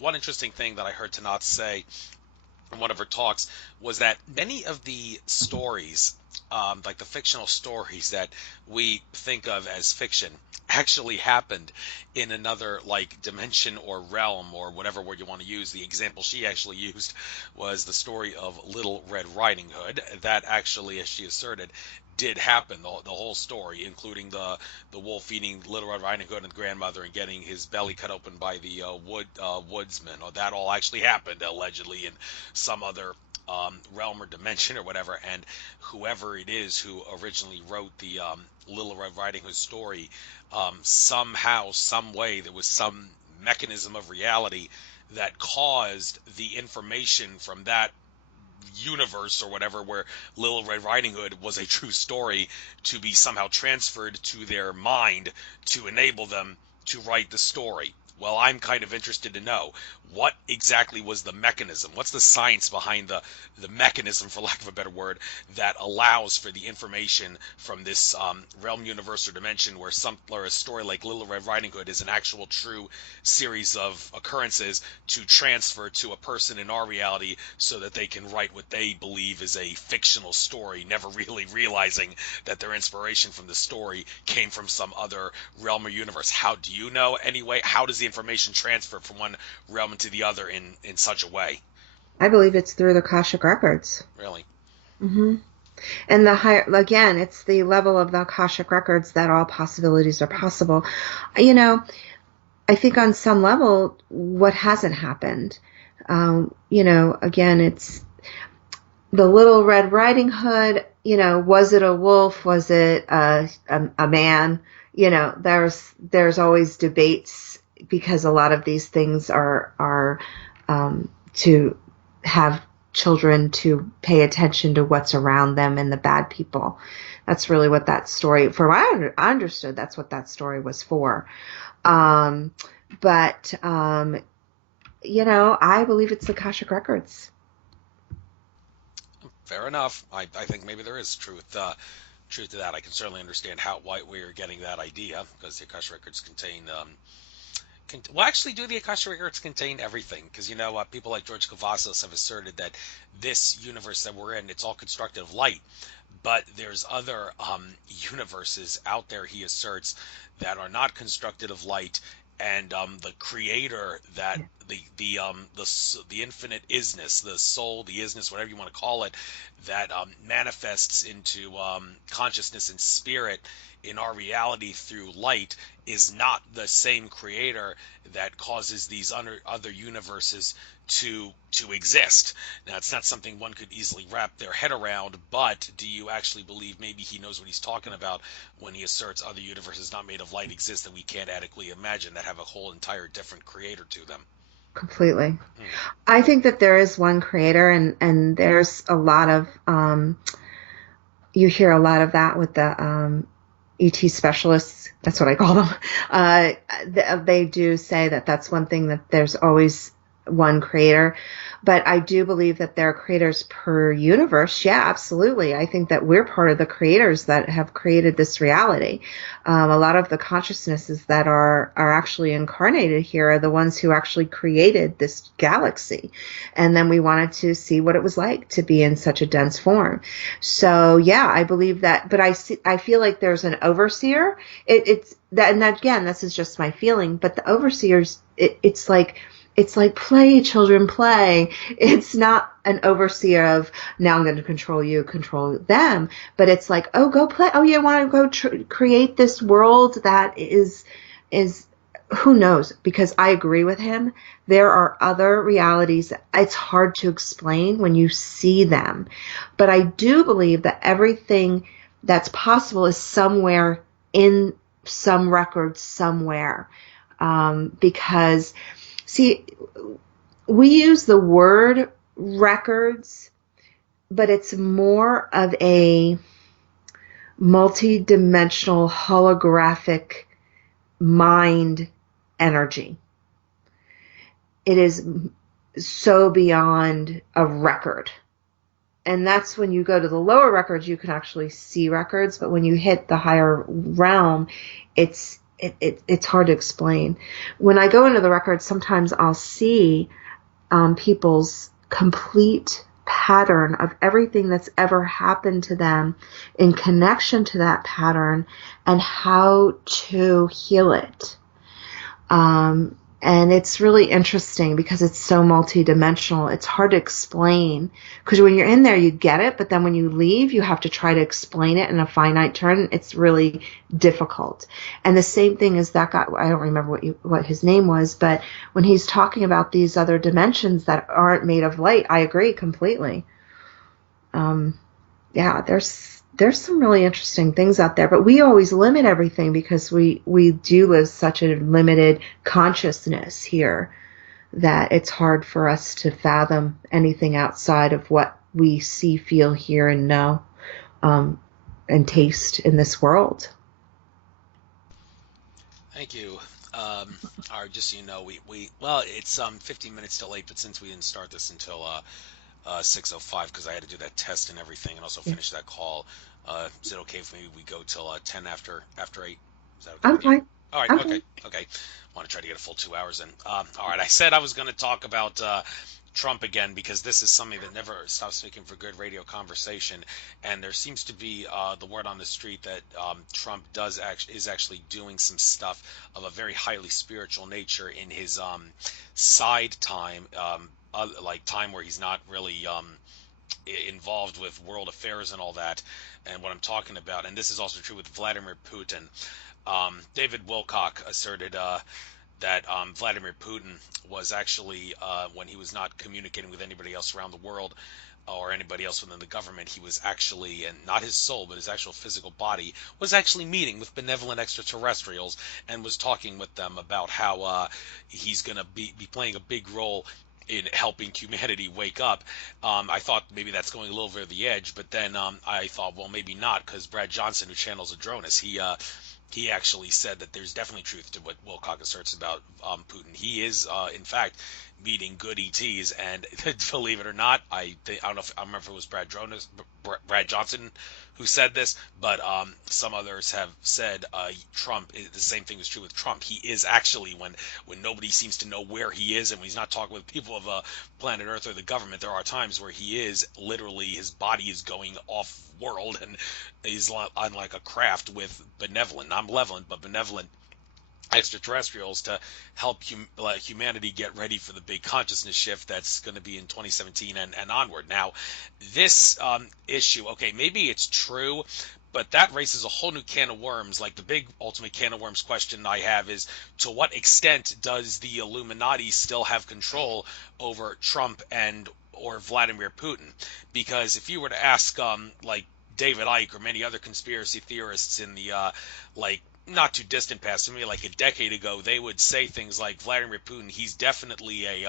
one interesting thing that I heard Tanat say in one of her talks was that many of the stories, like the fictional stories that we think of as fiction, actually happened in another like dimension or realm, or whatever word you want to use. The example she actually used was the story of Little Red Riding Hood. That actually, as she asserted, did happen. The whole story, including the wolf eating Little Red Riding Hood and grandmother and getting his belly cut open by the woodsman, or that all actually happened allegedly in some other realm or dimension or whatever. And whoever it is who originally wrote the Little Red Riding Hood story, somehow, some way, there was some mechanism of reality that caused the information from that universe or whatever, where Little Red Riding Hood was a true story, to be somehow transferred to their mind to enable them to write the story. Well, I'm kind of interested to know what exactly was the mechanism. What's the science behind the mechanism, for lack of a better word, that allows for the information from this realm, universe, or dimension where a story like Little Red Riding Hood is an actual true series of occurrences to transfer to a person in our reality so that they can write what they believe is a fictional story, never really realizing that their inspiration from the story came from some other realm or universe. How do you know anyway? How does the information transfer from one realm into the other in such a way? I believe it's through the Akashic records. Really? Hmm. And the higher, again, it's the level of the Akashic records that all possibilities are possible. You know, I think on some level, what hasn't happened, again, it's the Little Red Riding Hood. Was it a wolf? Was it a man? There's always debates because a lot of these things are to have children to pay attention to what's around them and the bad people. That's really what that story, for what I understood, that's what that story was for. Um, but I believe it's the Akashic records. Fair enough. I think maybe there is truth to that. I can certainly understand why we're getting that idea, because the Akasha records contain well, actually, do the Akasha records contain everything? Because people like George Cavazos have asserted that this universe that we're in, it's all constructed of light, but theres other universes out there, he asserts, that are not constructed of light, and the creator, that the infinite isness, the soul, the isness, whatever you want to call it, that manifests into consciousness and spirit in our reality through light, is not the same creator that causes these other universes to exist. Now, it's not something one could easily wrap their head around, but do you actually believe maybe he knows what he's talking about when he asserts other universes not made of light exist that we can't adequately imagine, that have a whole entire different creator to them? Completely. Hmm. I think that there is one creator, and there's a lot of you hear a lot of that with the ET specialists. That's what I call them. Uh, they do say that that's one thing, that there's always one creator. But I do believe that there are creators per universe. Yeah, absolutely. I think that we're part of the creators that have created this reality. A lot of the consciousnesses that are actually incarnated here are the ones who actually created this galaxy. And then we wanted to see what it was like to be in such a dense form. So yeah, I believe that, but I feel like there's an overseer. It's that, and that, again, this is just my feeling, but the overseers, it's like play, children, play. It's not an overseer of, now I'm going to control you, control them, but it's like, oh, go play. Oh, you want to go create this world that is who knows? Because I agree with him. There are other realities. It's hard to explain when you see them, but I do believe that everything that's possible is somewhere in some record somewhere, because see, we use the word records, but it's more of a multi-dimensional holographic mind energy. It is so beyond a record. And that's when you go to the lower records, you can actually see records. But when you hit the higher realm, it's hard to explain. When I go into the records, sometimes I'll see people's complete pattern of everything that's ever happened to them in connection to that pattern and how to heal it. And it's really interesting because it's so multidimensional. It's hard to explain because when you're in there, you get it. But then when you leave, you have to try to explain it in a finite term. It's really difficult. And the same thing is that guy, I don't remember what his name was, but when he's talking about these other dimensions that aren't made of light, I agree completely. Yeah, there's some really interesting things out there, but we always limit everything because we do live such a limited consciousness here that it's hard for us to fathom anything outside of what we see, feel, hear, and know, and taste in this world. Thank you. All right, just so you know, we well, it's 15 minutes till late, but since we didn't start this until 6:05 because I had to do that test and everything, and also Yeah. finish that call, is it okay if we go till 10 after 8? Is that okay I'm with you? fine. All right, I'm okay, fine. okay. Want to try to get a full 2 hours in. All right, I said I was going to talk about Trump again because this is something that never stops making for good radio conversation, and there seems to be the word on the street that Trump is actually doing some stuff of a very highly spiritual nature in his side time, like time where he's not really involved with world affairs and all that. And what I'm talking about, and this is also true with Vladimir Putin. David Wilcock asserted that Vladimir Putin was actually, when he was not communicating with anybody else around the world or anybody else within the government, he was actually, and not his soul, but his actual physical body, was actually meeting with benevolent extraterrestrials and was talking with them about how he's going to be playing a big role in helping humanity wake up. I thought maybe that's going a little over the edge, but then I thought, well, maybe not, because Brad Johnson, who channels Adronis, he actually said that there's definitely truth to what Wilcock asserts about Putin. He is, in fact, meeting good ETs, and believe it or not, I don't know if I remember if it was Brad Johnson who said this, but some others have said Trump. The same thing is true with Trump. He is actually, when nobody seems to know where he is, and when he's not talking with people of planet Earth or the government, there are times where he is literally, his body is going off world, and he's on like a craft with benevolent, not malevolent, but benevolent extraterrestrials to help humanity get ready for the big consciousness shift that's going to be in 2017 and onward. Now, this issue, okay, maybe it's true, but that raises a whole new can of worms. Like the big ultimate can of worms question I have is, to what extent does the Illuminati still have control over Trump and or Vladimir Putin? Because if you were to ask like David Icke or many other conspiracy theorists in the like not too distant past, maybe like a decade ago, they would say things like Vladimir Putin, he's definitely a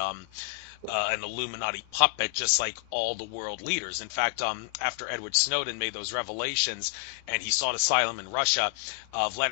an Illuminati puppet, just like all the world leaders. In fact, after Edward Snowden made those revelations and he sought asylum in Russia,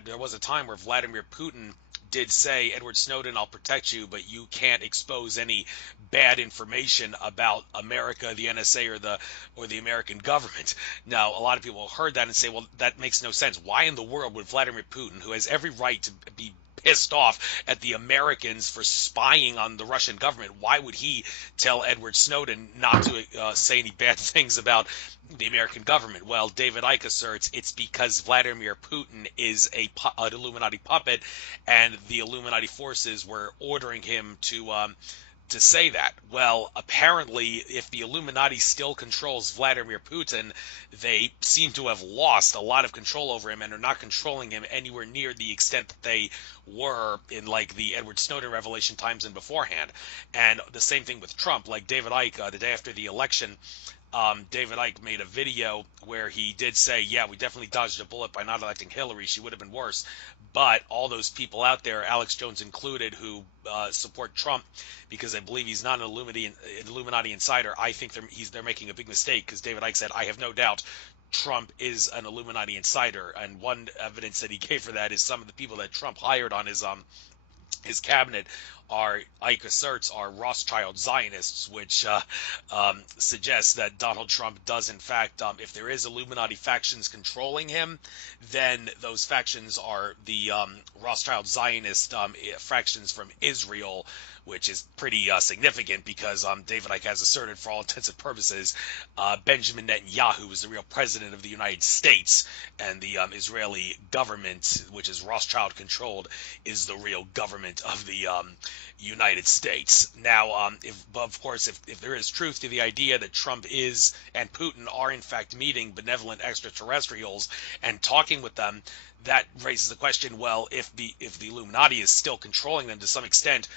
there was a time where Vladimir Putin did say, Edward Snowden, I'll protect you, but you can't expose any bad information about America, the NSA, or the American government. Now, a lot of people heard that and say, well, that makes no sense. Why in the world would Vladimir Putin, who has every right to be pissed off at the Americans for spying on the Russian government, why would he tell Edward Snowden not to say any bad things about the American government? Well, David Icke asserts it's because Vladimir Putin is an Illuminati puppet, and the Illuminati forces were ordering him to say that. Well, apparently, if the Illuminati still controls Vladimir Putin, they seem to have lost a lot of control over him and are not controlling him anywhere near the extent that they were in like the Edward Snowden revelation times and beforehand. And the same thing with Trump. Like David Icke, the day after the election, David Icke made a video where he did say, yeah, we definitely dodged a bullet by not electing Hillary. She would have been worse. But all those people out there, Alex Jones included, who support Trump because I believe he's not an Illuminati insider, I think they're making a big mistake, because David Icke said, I have no doubt Trump is an Illuminati insider. And one evidence that he gave for that is some of the people that Trump hired on his cabinet are, Ike asserts, are Rothschild Zionists, which suggests that Donald Trump does, in fact, if there is Illuminati factions controlling him, then those factions are the Rothschild Zionist fractions from Israel, which is pretty significant because David Icke has asserted, for all intents and purposes, Benjamin Netanyahu is the real president of the United States, and the Israeli government, which is Rothschild controlled, is the real government of the United States. Now, of course, if there is truth to the idea that Trump is and Putin are in fact meeting benevolent extraterrestrials and talking with them, that raises the question, well, if the Illuminati is still controlling them to some extent,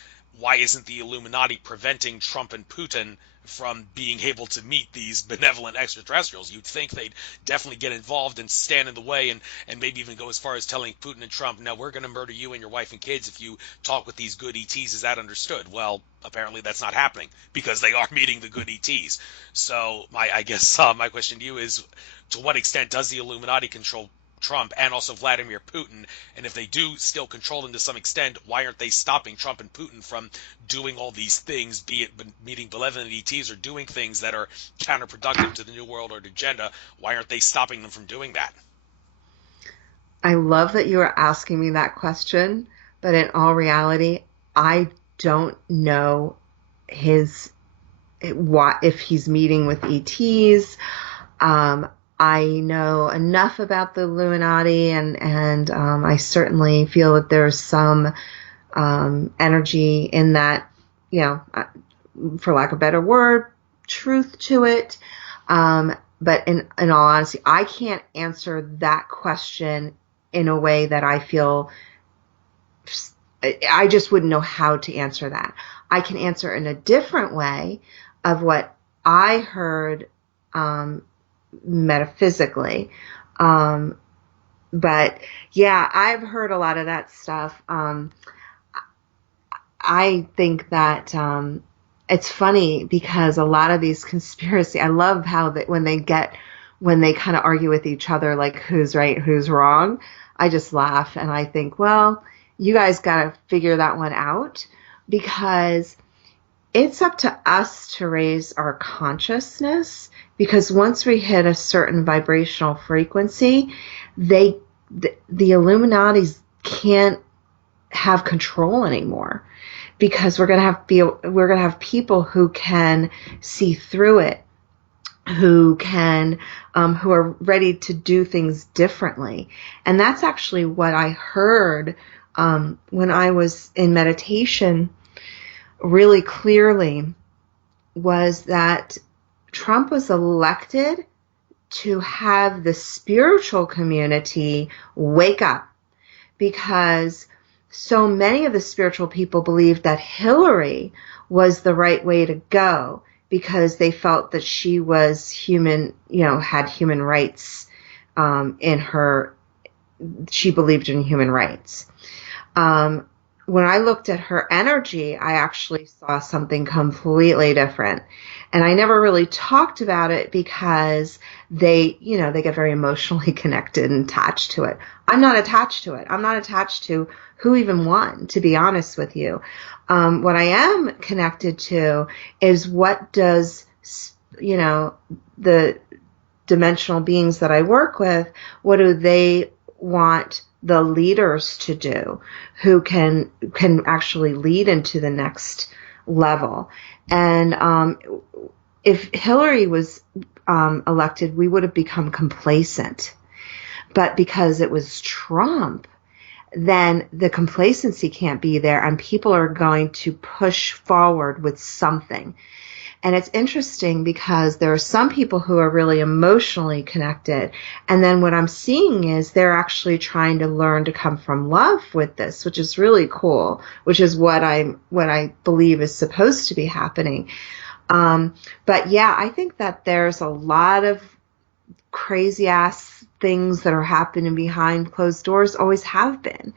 why isn't the Illuminati preventing Trump and Putin from being able to meet these benevolent extraterrestrials? You'd think they'd definitely get involved and stand in the way, and maybe even go as far as telling Putin and Trump, no, we're going to murder you and your wife and kids if you talk with these good ETs. Is that understood? Well, apparently that's not happening because they are meeting the good ETs. So I guess my question to you is, to what extent does the Illuminati control Trump and also Vladimir Putin, and if they do still control them to some extent, why aren't they stopping Trump and Putin from doing all these things, be it meeting benevolent ETs or doing things that are counterproductive to the New World Order agenda? Why aren't they stopping them from doing that? I love that you are asking me that question, but in all reality, I don't know his what if he's meeting with ETs. I know enough about the Illuminati, and I certainly feel that there's some energy in that, you know, for lack of a better word, truth to it. But in all honesty, I can't answer that question in a way that I feel, I just wouldn't know how to answer that. I can answer in a different way of what I heard metaphysically. But yeah, I've heard a lot of that stuff. I think that it's funny because a lot of these conspiracy, I love how that when they kind of argue with each other, like who's right, who's wrong. I just laugh and I think, well, you guys got to figure that one out, because it's up to us to raise our consciousness, because once we hit a certain vibrational frequency, the Illuminati's can't have control anymore, because we're going to have people who can see through it, who are ready to do things differently. And that's actually what I heard when I was in meditation really clearly, was that Trump was elected to have the spiritual community wake up, because so many of the spiritual people believed that Hillary was the right way to go, because they felt that she was human, had human rights in her. She believed in human rights. When I looked at her energy, I actually saw something completely different. And I never really talked about it because they get very emotionally connected and attached to it. I'm not attached to it. I'm not attached to who even won, to be honest with you. What I am connected to is what does, the dimensional beings that I work with, what do they want the leaders to do who can actually lead into the next level? And if Hillary was elected, we would have become complacent. But because it was Trump, then the complacency can't be there, and people are going to push forward with something. And it's interesting because there are some people who are really emotionally connected. And then what I'm seeing is they're actually trying to learn to come from love with this, which is really cool, which is what I believe is supposed to be happening. But yeah, I think that there's a lot of crazy ass things that are happening behind closed doors, always have been,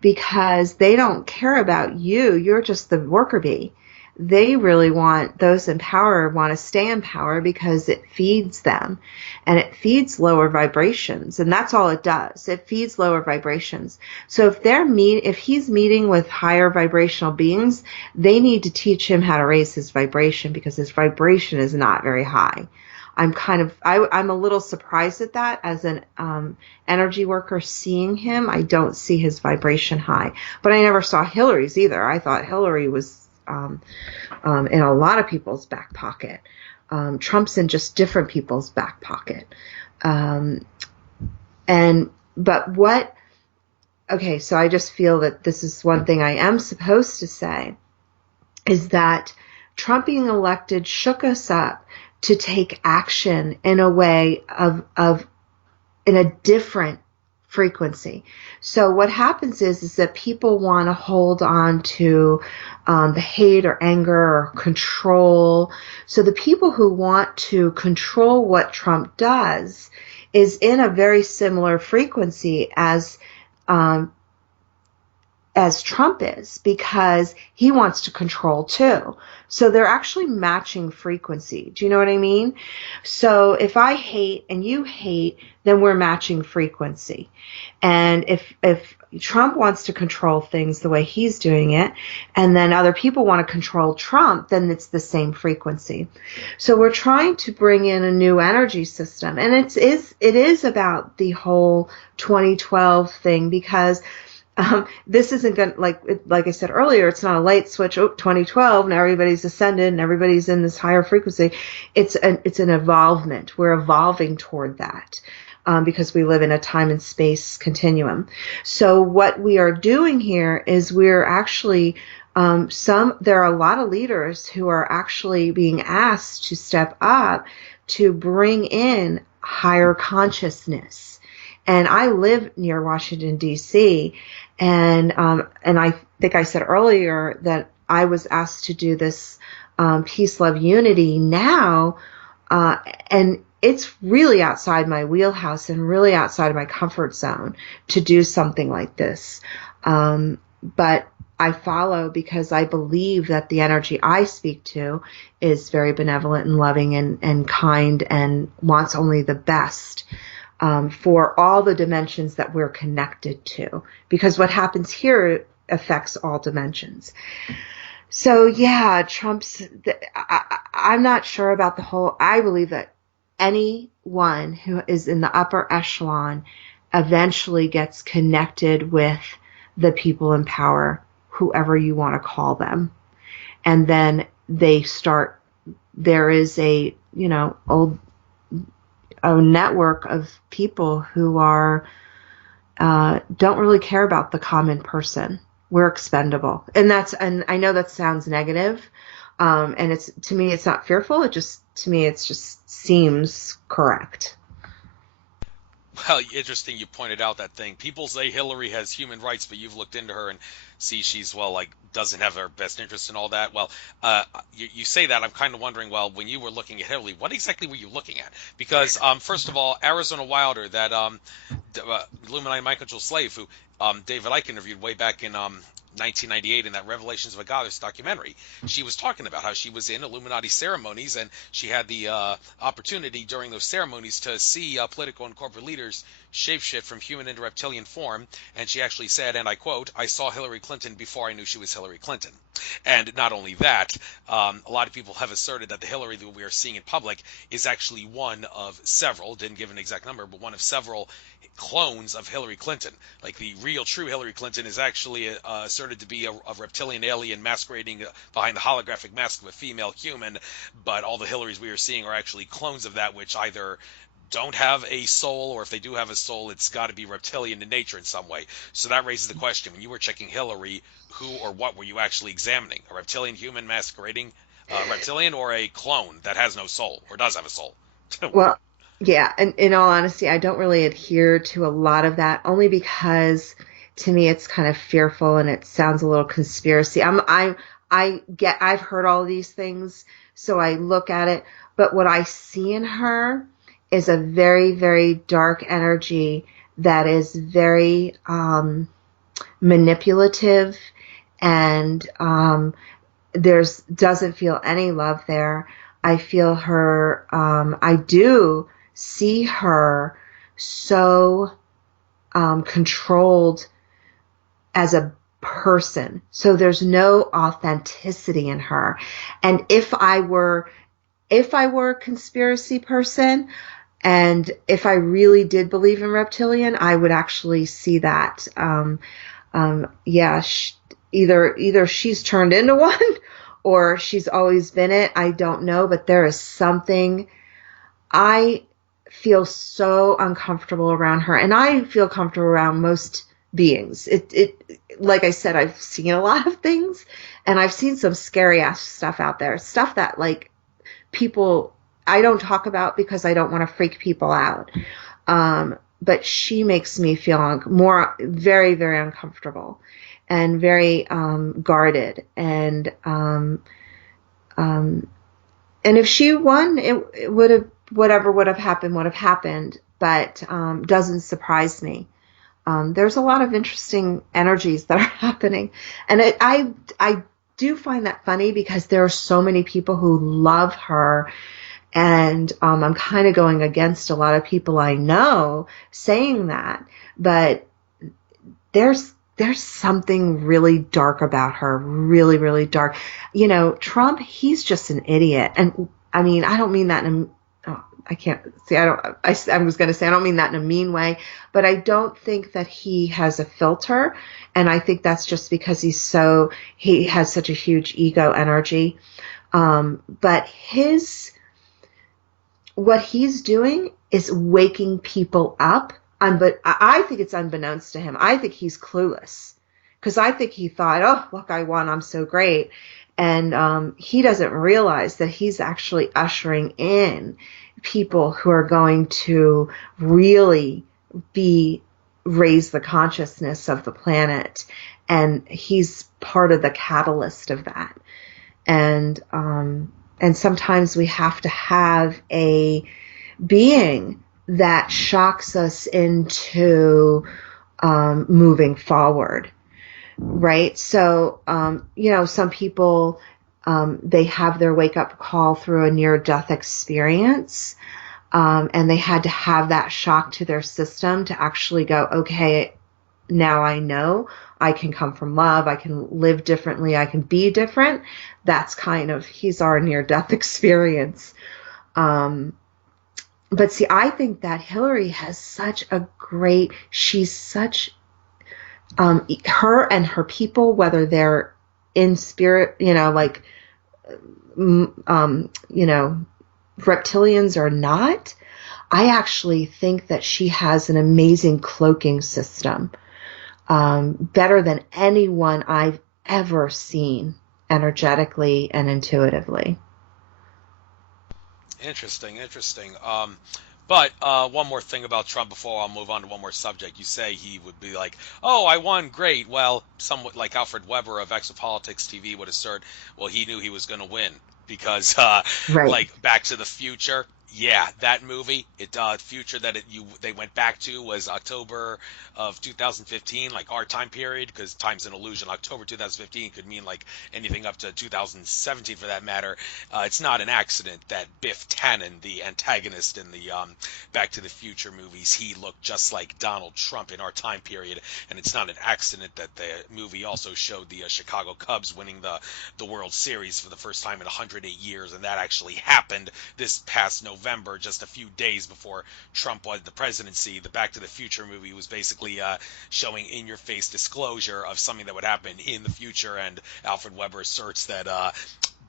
because they don't care about you. You're just the worker bee. They really want those in power, want to stay in power because it feeds them, and it feeds lower vibrations. And that's all it does. It feeds lower vibrations. So if he's meeting with higher vibrational beings, they need to teach him how to raise his vibration, because his vibration is not very high. I'm a little surprised at that as an energy worker seeing him. I don't see his vibration high, but I never saw Hillary's either. I thought Hillary was in a lot of people's back pocket. Trump's in just different people's back pocket. Okay, so I just feel that this is one thing I am supposed to say, is that Trump being elected shook us up to take action in a way in a different frequency. So what happens is that people want to hold on to the hate or anger or control. So the people who want to control what Trump does is in a very similar frequency as as Trump is, because he wants to control too. So they're actually matching frequency. Do you know what I mean? So if I hate and you hate, then we're matching frequency. And if Trump wants to control things the way he's doing it, and then other people want to control Trump, then it's the same frequency. So we're trying to bring in a new energy system, and it is about the whole 2012 thing, because this isn't going to, like I said earlier, it's not a light switch. Oh, 2012, now everybody's ascended and everybody's in this higher frequency. It's an evolvement. We're evolving toward that. Because we live in a time and space continuum. So what we are doing here is we're actually, there are a lot of leaders who are actually being asked to step up to bring in higher consciousness. And I live near Washington, D.C., and I think I said earlier that I was asked to do this peace, love, unity now, and it's really outside my wheelhouse and really outside of my comfort zone to do something like this. But I follow because I believe that the energy I speak to is very benevolent and loving and kind and wants only the best for all the dimensions that we're connected to. Because what happens here affects all dimensions. So yeah, I'm not sure about the whole, I believe that anyone who is in the upper echelon eventually gets connected with the people in power, whoever you want to call them. And then there is a network of people who don't really care about the common person. We're expendable. And I know that sounds negative. And to me, it's not fearful. It just seems correct. Well, interesting you pointed out that thing. People say Hillary has human rights, but you've looked into her and see she's, doesn't have her best interests and all that. Well, you say that. I'm kind of wondering, well, when you were looking at Hillary, what exactly were you looking at? Because, first of all, Arizona Wilder, that Illuminati mind control slave who David Icke interviewed way back in 1998 in that Revelations of a Goddess documentary, she was talking about how she was in Illuminati ceremonies and she had the opportunity during those ceremonies to see political and corporate leaders shapeshift from human into reptilian form, and she actually said, and I quote, "I saw Hillary Clinton before I knew she was Hillary Clinton." And not only that, a lot of people have asserted that the Hillary that we are seeing in public is actually one of several, didn't give an exact number, but one of several clones of Hillary Clinton. Like the real true Hillary Clinton is actually asserted to be a reptilian alien masquerading behind the holographic mask of a female human, but all the Hillarys we are seeing are actually clones of that, which either don't have a soul, or if they do have a soul, it's got to be reptilian in nature in some way. So that raises the question, when you were checking Hillary, who or what were you actually examining? A reptilian human masquerading reptilian, or a clone that has no soul or does have a soul? Well, yeah, and in all honesty, I don't really adhere to a lot of that, only because to me it's kind of fearful and it sounds a little conspiracy. I've heard all these things, so I look at it, but what I see in her is a very, very dark energy that is very manipulative, and doesn't feel any love there. I feel her, I do see her so controlled as a person. So there's no authenticity in her. And if I were a conspiracy person, and if I really did believe in reptilian, I would actually see that. Yeah, either she's turned into one or she's always been it. I don't know, but there is something. I feel so uncomfortable around her, and I feel comfortable around most beings. Like I said, I've seen a lot of things, and I've seen some scary ass stuff out there, stuff that people I don't talk about because I don't want to freak people out. But she makes me feel very, very uncomfortable and very guarded. And if she won, it whatever would have happened would have happened. But doesn't surprise me. there's a lot of interesting energies that are happening. And I do find that funny because there are so many people who love her. And I'm kind of going against a lot of people I know saying that. But there's something really dark about her, really, really dark. Trump, he's just an idiot. And I mean, I don't mean that I can't see, I was going to say, I don't mean that in a mean way, but I don't think that he has a filter. And I think that's just because he has such a huge ego energy. But what he's doing is waking people up. But I think it's unbeknownst to him. I think he's clueless because I think he thought, oh, look, I won. I'm so great. And he doesn't realize that he's actually ushering in people who are going to really raise the consciousness of the planet. And he's part of the catalyst of that. And sometimes we have to have a being that shocks us into moving forward, right? So, some people, they have their wake-up call through a near-death experience, and they had to have that shock to their system to actually go, okay, now I know I can come from love, I can live differently, I can be different. That's he's our near-death experience. But see, I think that Hillary has she's such, her and her people, whether they're in spirit, like, reptilians or not, I actually think that she has an amazing cloaking system, better than anyone I've ever seen energetically and intuitively. Interesting. But one more thing about Trump before I'll move on to one more subject. You say he would be like, "Oh, I won, great." Well, somewhat like Alfred Weber of Exopolitics TV would assert, well, he knew he was going to win because, Right. like Back to the Future. Yeah, that movie, future that they went back to was October of 2015, like our time period, because time's an illusion. October 2015 could mean like anything up to 2017 for that matter. It's not an accident that Biff Tannen, the antagonist in the Back to the Future movies, he looked just like Donald Trump in our time period, and it's not an accident that the movie also showed the Chicago Cubs winning the World Series for the first time in 108 years, and that actually happened this past November, just a few days before Trump won the presidency. The Back to the Future movie was basically showing in-your-face disclosure of something that would happen in the future, and Alfred Weber asserts that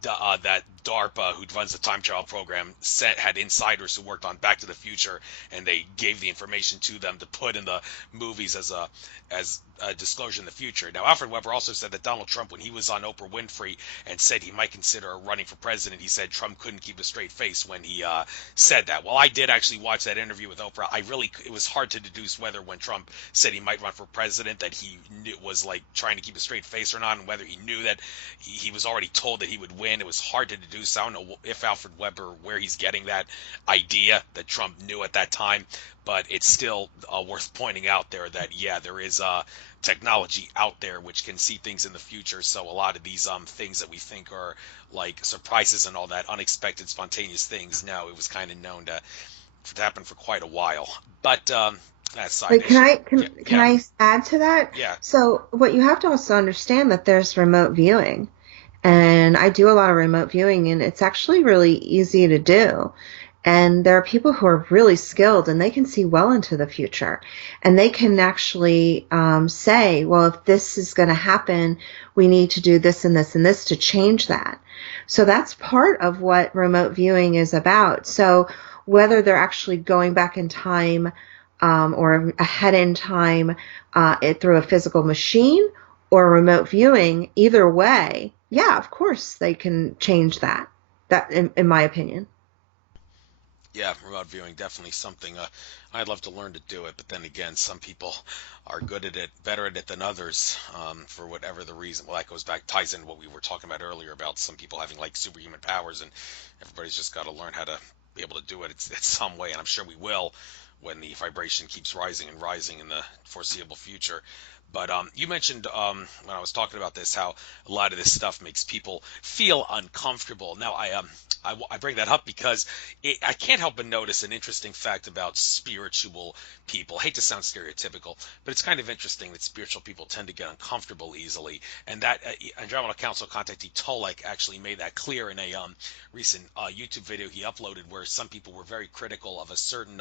that DARPA, who runs the time travel program, had insiders who worked on Back to the Future, and they gave the information to them to put in the movies as a disclosure in the future. Now, Alfred Weber also said that Donald Trump, when he was on Oprah Winfrey and said he might consider running for president, he said Trump couldn't keep a straight face when he said that. Well, I did actually watch that interview with Oprah. It was hard to deduce whether when Trump said he might run for president that he was like trying to keep a straight face or not, and whether he knew that he was already told that he would win. It was hard to deduce. I don't know if Alfred Weber, where he's getting that idea that Trump knew at that time, but it's still worth pointing out there that, yeah, there is technology out there which can see things in the future. So a lot of these things that we think are like surprises and all that, unexpected, spontaneous things, no, it was kind of known to happen for quite a while. But that's side Wait, issue. can Yeah, I add to that? yeah. So what you have to also understand that there's remote viewing. And I do a lot of remote viewing, and it's actually really easy to do. And there are people who are really skilled and they can see well into the future. And they can actually say, well, if this is going to happen, we need to do this and this and this to change that. So that's part of what remote viewing is about. So whether they're actually going back in time or ahead in time through a physical machine or remote viewing, either way, yeah, of course they can change that. That, in my opinion. Yeah, remote viewing definitely something. I'd love to learn to do it, but then again, some people are good at it, better at it than others, for whatever the reason. Well, that ties in what we were talking about earlier about some people having like superhuman powers, and everybody's just got to learn how to be able to do it. It's some way, and I'm sure we will when the vibration keeps rising and rising in the foreseeable future. But you mentioned when I was talking about this how a lot of this stuff makes people feel uncomfortable. Now I bring that up because I can't help but notice an interesting fact about spiritual people. I hate to sound stereotypical, but it's kind of interesting that spiritual people tend to get uncomfortable easily, and that Andromeda Council contactee Tolek actually made that clear in a recent YouTube video he uploaded, where some people were very critical of a certain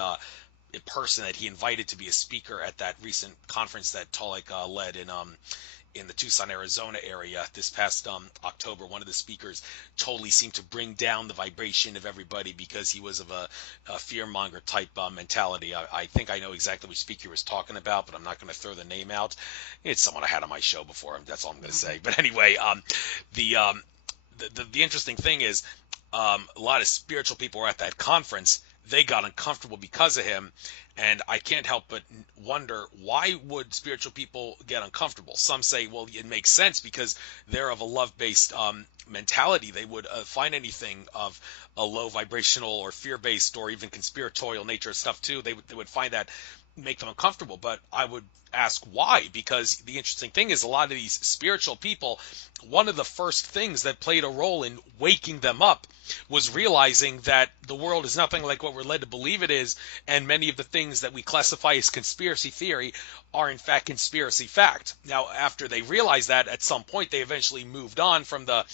person that he invited to be a speaker at that recent conference that Tolek led in the Tucson, Arizona area this past October. One of the speakers totally seemed to bring down the vibration of everybody because he was of a fear-monger type mentality. I think I know exactly which speaker he was talking about, but I'm not going to throw the name out. It's someone I had on my show before. That's all I'm going to say. But anyway, the, um, the interesting thing is a lot of spiritual people were at that conference. They got uncomfortable because of him, and I can't help but wonder, why would spiritual people get uncomfortable? Some say, well, it makes sense because they're of a love-based mentality. They would find anything of a low vibrational or fear-based or even conspiratorial nature stuff too. They would find that make them uncomfortable. But I would ask why, because the interesting thing is a lot of these spiritual people, one of the first things that played a role in waking them up was realizing that the world is nothing like what we're led to believe it is, and many of the things that we classify as conspiracy theory are in fact conspiracy fact. Now, after they realized that, at some point they eventually moved on from the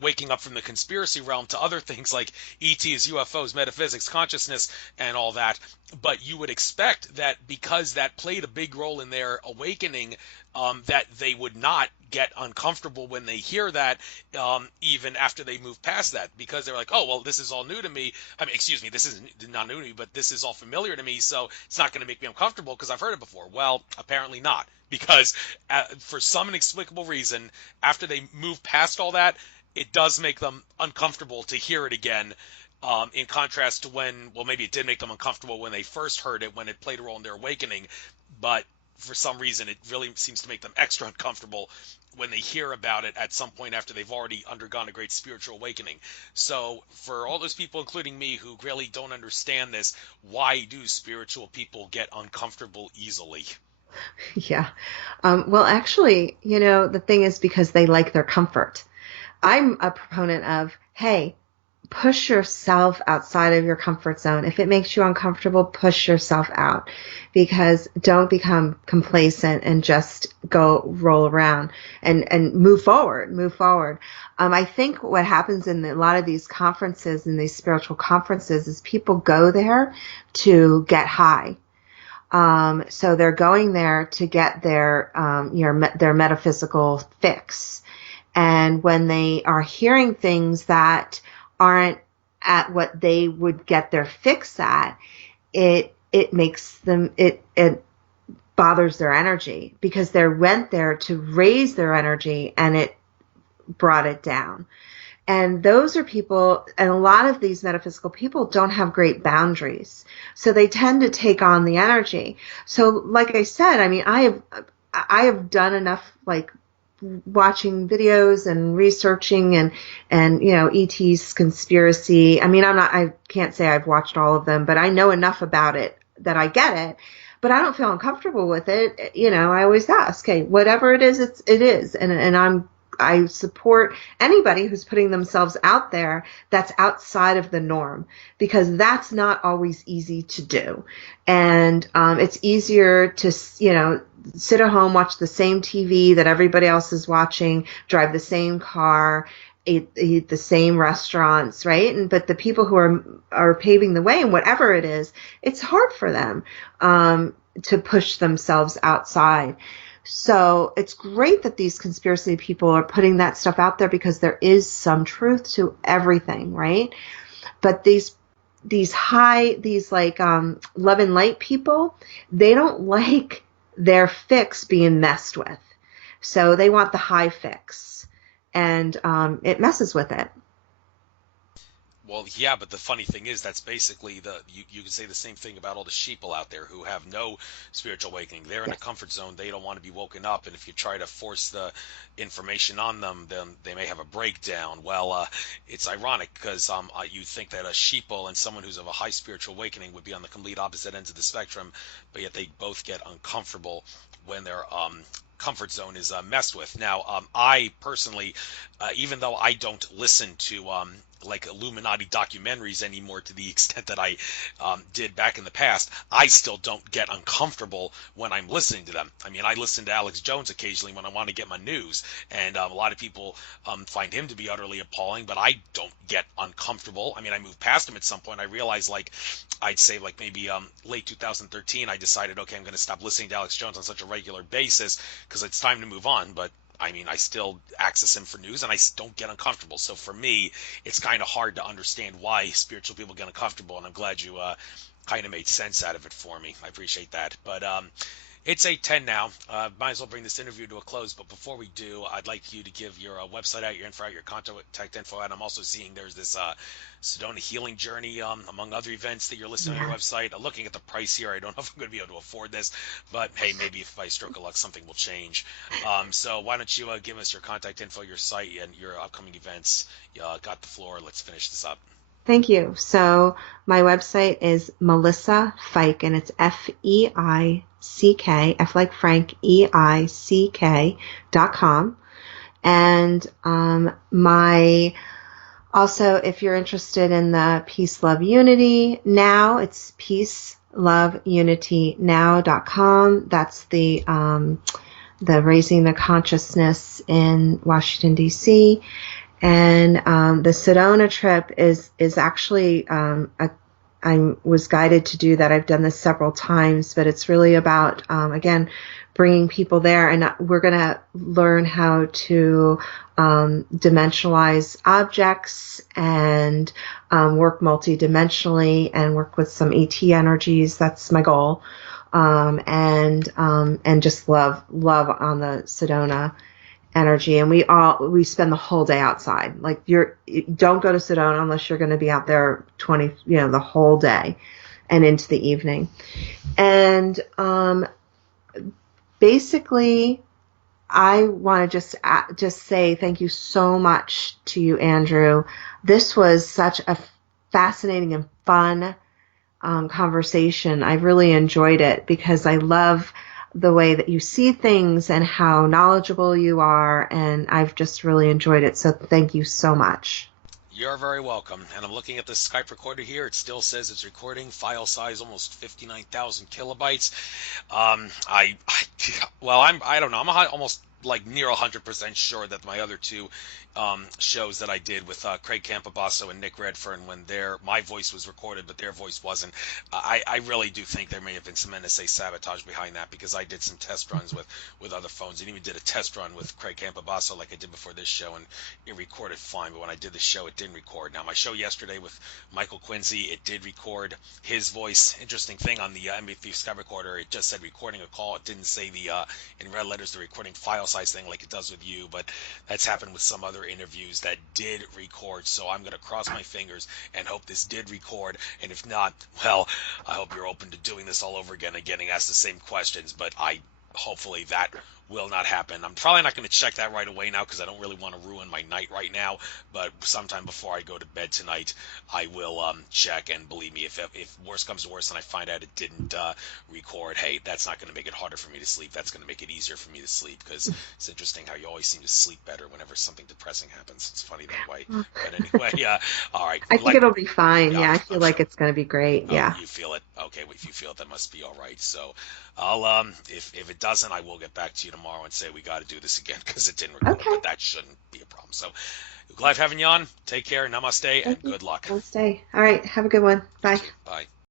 waking up from the conspiracy realm to other things like ETs, UFOs, metaphysics, consciousness, and all that. But you would expect that because that played a big role in their awakening, that they would not get uncomfortable when they hear that, even after they move past that, because they're like, oh, well, this is all new to me. I mean, excuse me, this is not new to me, but this is all familiar to me, so it's not going to make me uncomfortable because I've heard it before. Well, apparently not, because for some inexplicable reason, after they move past all that, it does make them uncomfortable to hear it again, in contrast to when, well, maybe it did make them uncomfortable when they first heard it, when it played a role in their awakening, but for some reason it really seems to make them extra uncomfortable when they hear about it at some point after they've already undergone a great spiritual awakening. So for all those people, including me, who really don't understand this, why do spiritual people get uncomfortable easily? Yeah. Well, actually, the thing is because they like their comfort. I'm a proponent of, hey, push yourself outside of your comfort zone. If it makes you uncomfortable, push yourself out, because don't become complacent and just go roll around, and move forward, move forward. I think what happens in a lot of these conferences, in these spiritual conferences, is people go there to get high. So they're going there to get their metaphysical fix. And when they are hearing things that aren't at what they would get their fix at, it makes them, it bothers their energy, because they went there to raise their energy and it brought it down. And those are people, and a lot of these metaphysical people don't have great boundaries. So they tend to take on the energy. So like I said, I mean, I have done enough, like, watching videos and researching and ET's conspiracy. I mean, I can't say I've watched all of them, but I know enough about it that I get it. But I don't feel uncomfortable with it. I always ask, hey, whatever it is, it is. And I support anybody who's putting themselves out there that's outside of the norm, because that's not always easy to do. And it's easier to, sit at home, watch the same TV that everybody else is watching, drive the same car, eat the same restaurants, right? But the people who are paving the way, and whatever it is, it's hard for them to push themselves outside. So it's great that these conspiracy people are putting that stuff out there, because there is some truth to everything, right? But these like love and light people, they don't like their fix being messed with. So they want the high fix, and it messes with it. Well, yeah, but the funny thing is that's basically you can say the same thing about all the sheeple out there who have no spiritual awakening. They're in a Yes. comfort zone. They don't want to be woken up, and if you try to force the information on them, then they may have a breakdown. Well, it's ironic because you think that a sheeple and someone who's of a high spiritual awakening would be on the complete opposite ends of the spectrum, but yet they both get uncomfortable when their comfort zone is messed with. Now, I personally, even though I don't listen to like Illuminati documentaries anymore to the extent that I did back in the past, I still don't get uncomfortable when I'm listening to them. I mean, I listen to Alex Jones occasionally when I want to get my news, and a lot of people find him to be utterly appalling, but I don't get uncomfortable. I mean, I moved past him at some point. I realized, like, I'd say like maybe late 2013, I decided, okay, I'm going to stop listening to Alex Jones on such a regular basis because it's time to move on. But I mean, I still access him for news and I don't get uncomfortable. So for me, it's kind of hard to understand why spiritual people get uncomfortable. And I'm glad you kind of made sense out of it for me. I appreciate that. But it's 8:10 now. Might as well bring this interview to a close. But before we do, I'd like you to give your website out, your info out, your contact info out. I'm also seeing there's this Sedona Healing Journey, among other events that you're listing on your Yeah. website. Looking at the price here, I don't know if I'm going to be able to afford this, but hey, maybe if by stroke of luck something will change. So why don't you give us your contact info, your site, and your upcoming events? Got the floor. Let's finish this up. Thank you. So my website is Melissa Feick, and it's Feick, F like Frank, EICK.com. And my also, if you're interested in the Peace, Love, Unity now, it's peaceloveunitynow.com. That's the Raising the Consciousness in Washington, D.C. And the Sedona trip is actually I was guided to do that. I've done this several times, but it's really about again bringing people there, and we're going to learn how to dimensionalize objects and work multidimensionally and work with some ET energies. That's my goal, and just love on the Sedona energy. And we spend the whole day outside. Like you don't go to Sedona unless you're going to be out there the whole day and into the evening. And basically I want to just say thank you so much to you, Andrew. This was such a fascinating and fun conversation. I really enjoyed it because I love the way that you see things and how knowledgeable you are, and I've just really enjoyed it. So thank you so much. You're very welcome. And I'm looking at this Skype recorder here. It still says it's recording. File size almost 59,000 kilobytes. Well, I don't know. I'm almost like near 100% sure that my other two shows that I did with Craig Campobasso and Nick Redfern, when my voice was recorded but their voice wasn't, I really do think there may have been some NSA sabotage behind that, because I did some test runs with other phones and even did a test run with Craig Campobasso like I did before this show, and it recorded fine, but when I did the show it didn't record. Now my show yesterday with Michael Quincy, it did record his voice. Interesting thing, on the MP3 Skype recorder it just said recording a call. It didn't say the in red letters the recording file size thing like it does with you, but that's happened with some other interviews that did record. So I'm going to cross my fingers and hope this did record, and if not, well, I hope you're open to doing this all over again and getting asked the same questions, but hopefully that will not happen. I'm probably not going to check that right away now because I don't really want to ruin my night right now, but sometime before I go to bed tonight I will check, and believe me, if worse comes to worse and I find out it didn't record, hey, that's not going to make it harder for me to sleep. That's going to make it easier for me to sleep, because it's interesting how you always seem to sleep better whenever something depressing happens. It's funny that way. But anyway, yeah. All right. I think Like, it'll be fine. yeah, Yeah, I I'm feel like sure. it's going to be great. Oh, Yeah. you feel it? Okay, well, if you feel it, that must be all right. So, I'll if it doesn't, I will get back to you tomorrow and say we got to do this again because it didn't record. Okay. But that shouldn't be a problem. So, glad having you on. Take care. Namaste Thank and you. good luck. Namaste. All right. Have a good one. You Bye. too. Bye.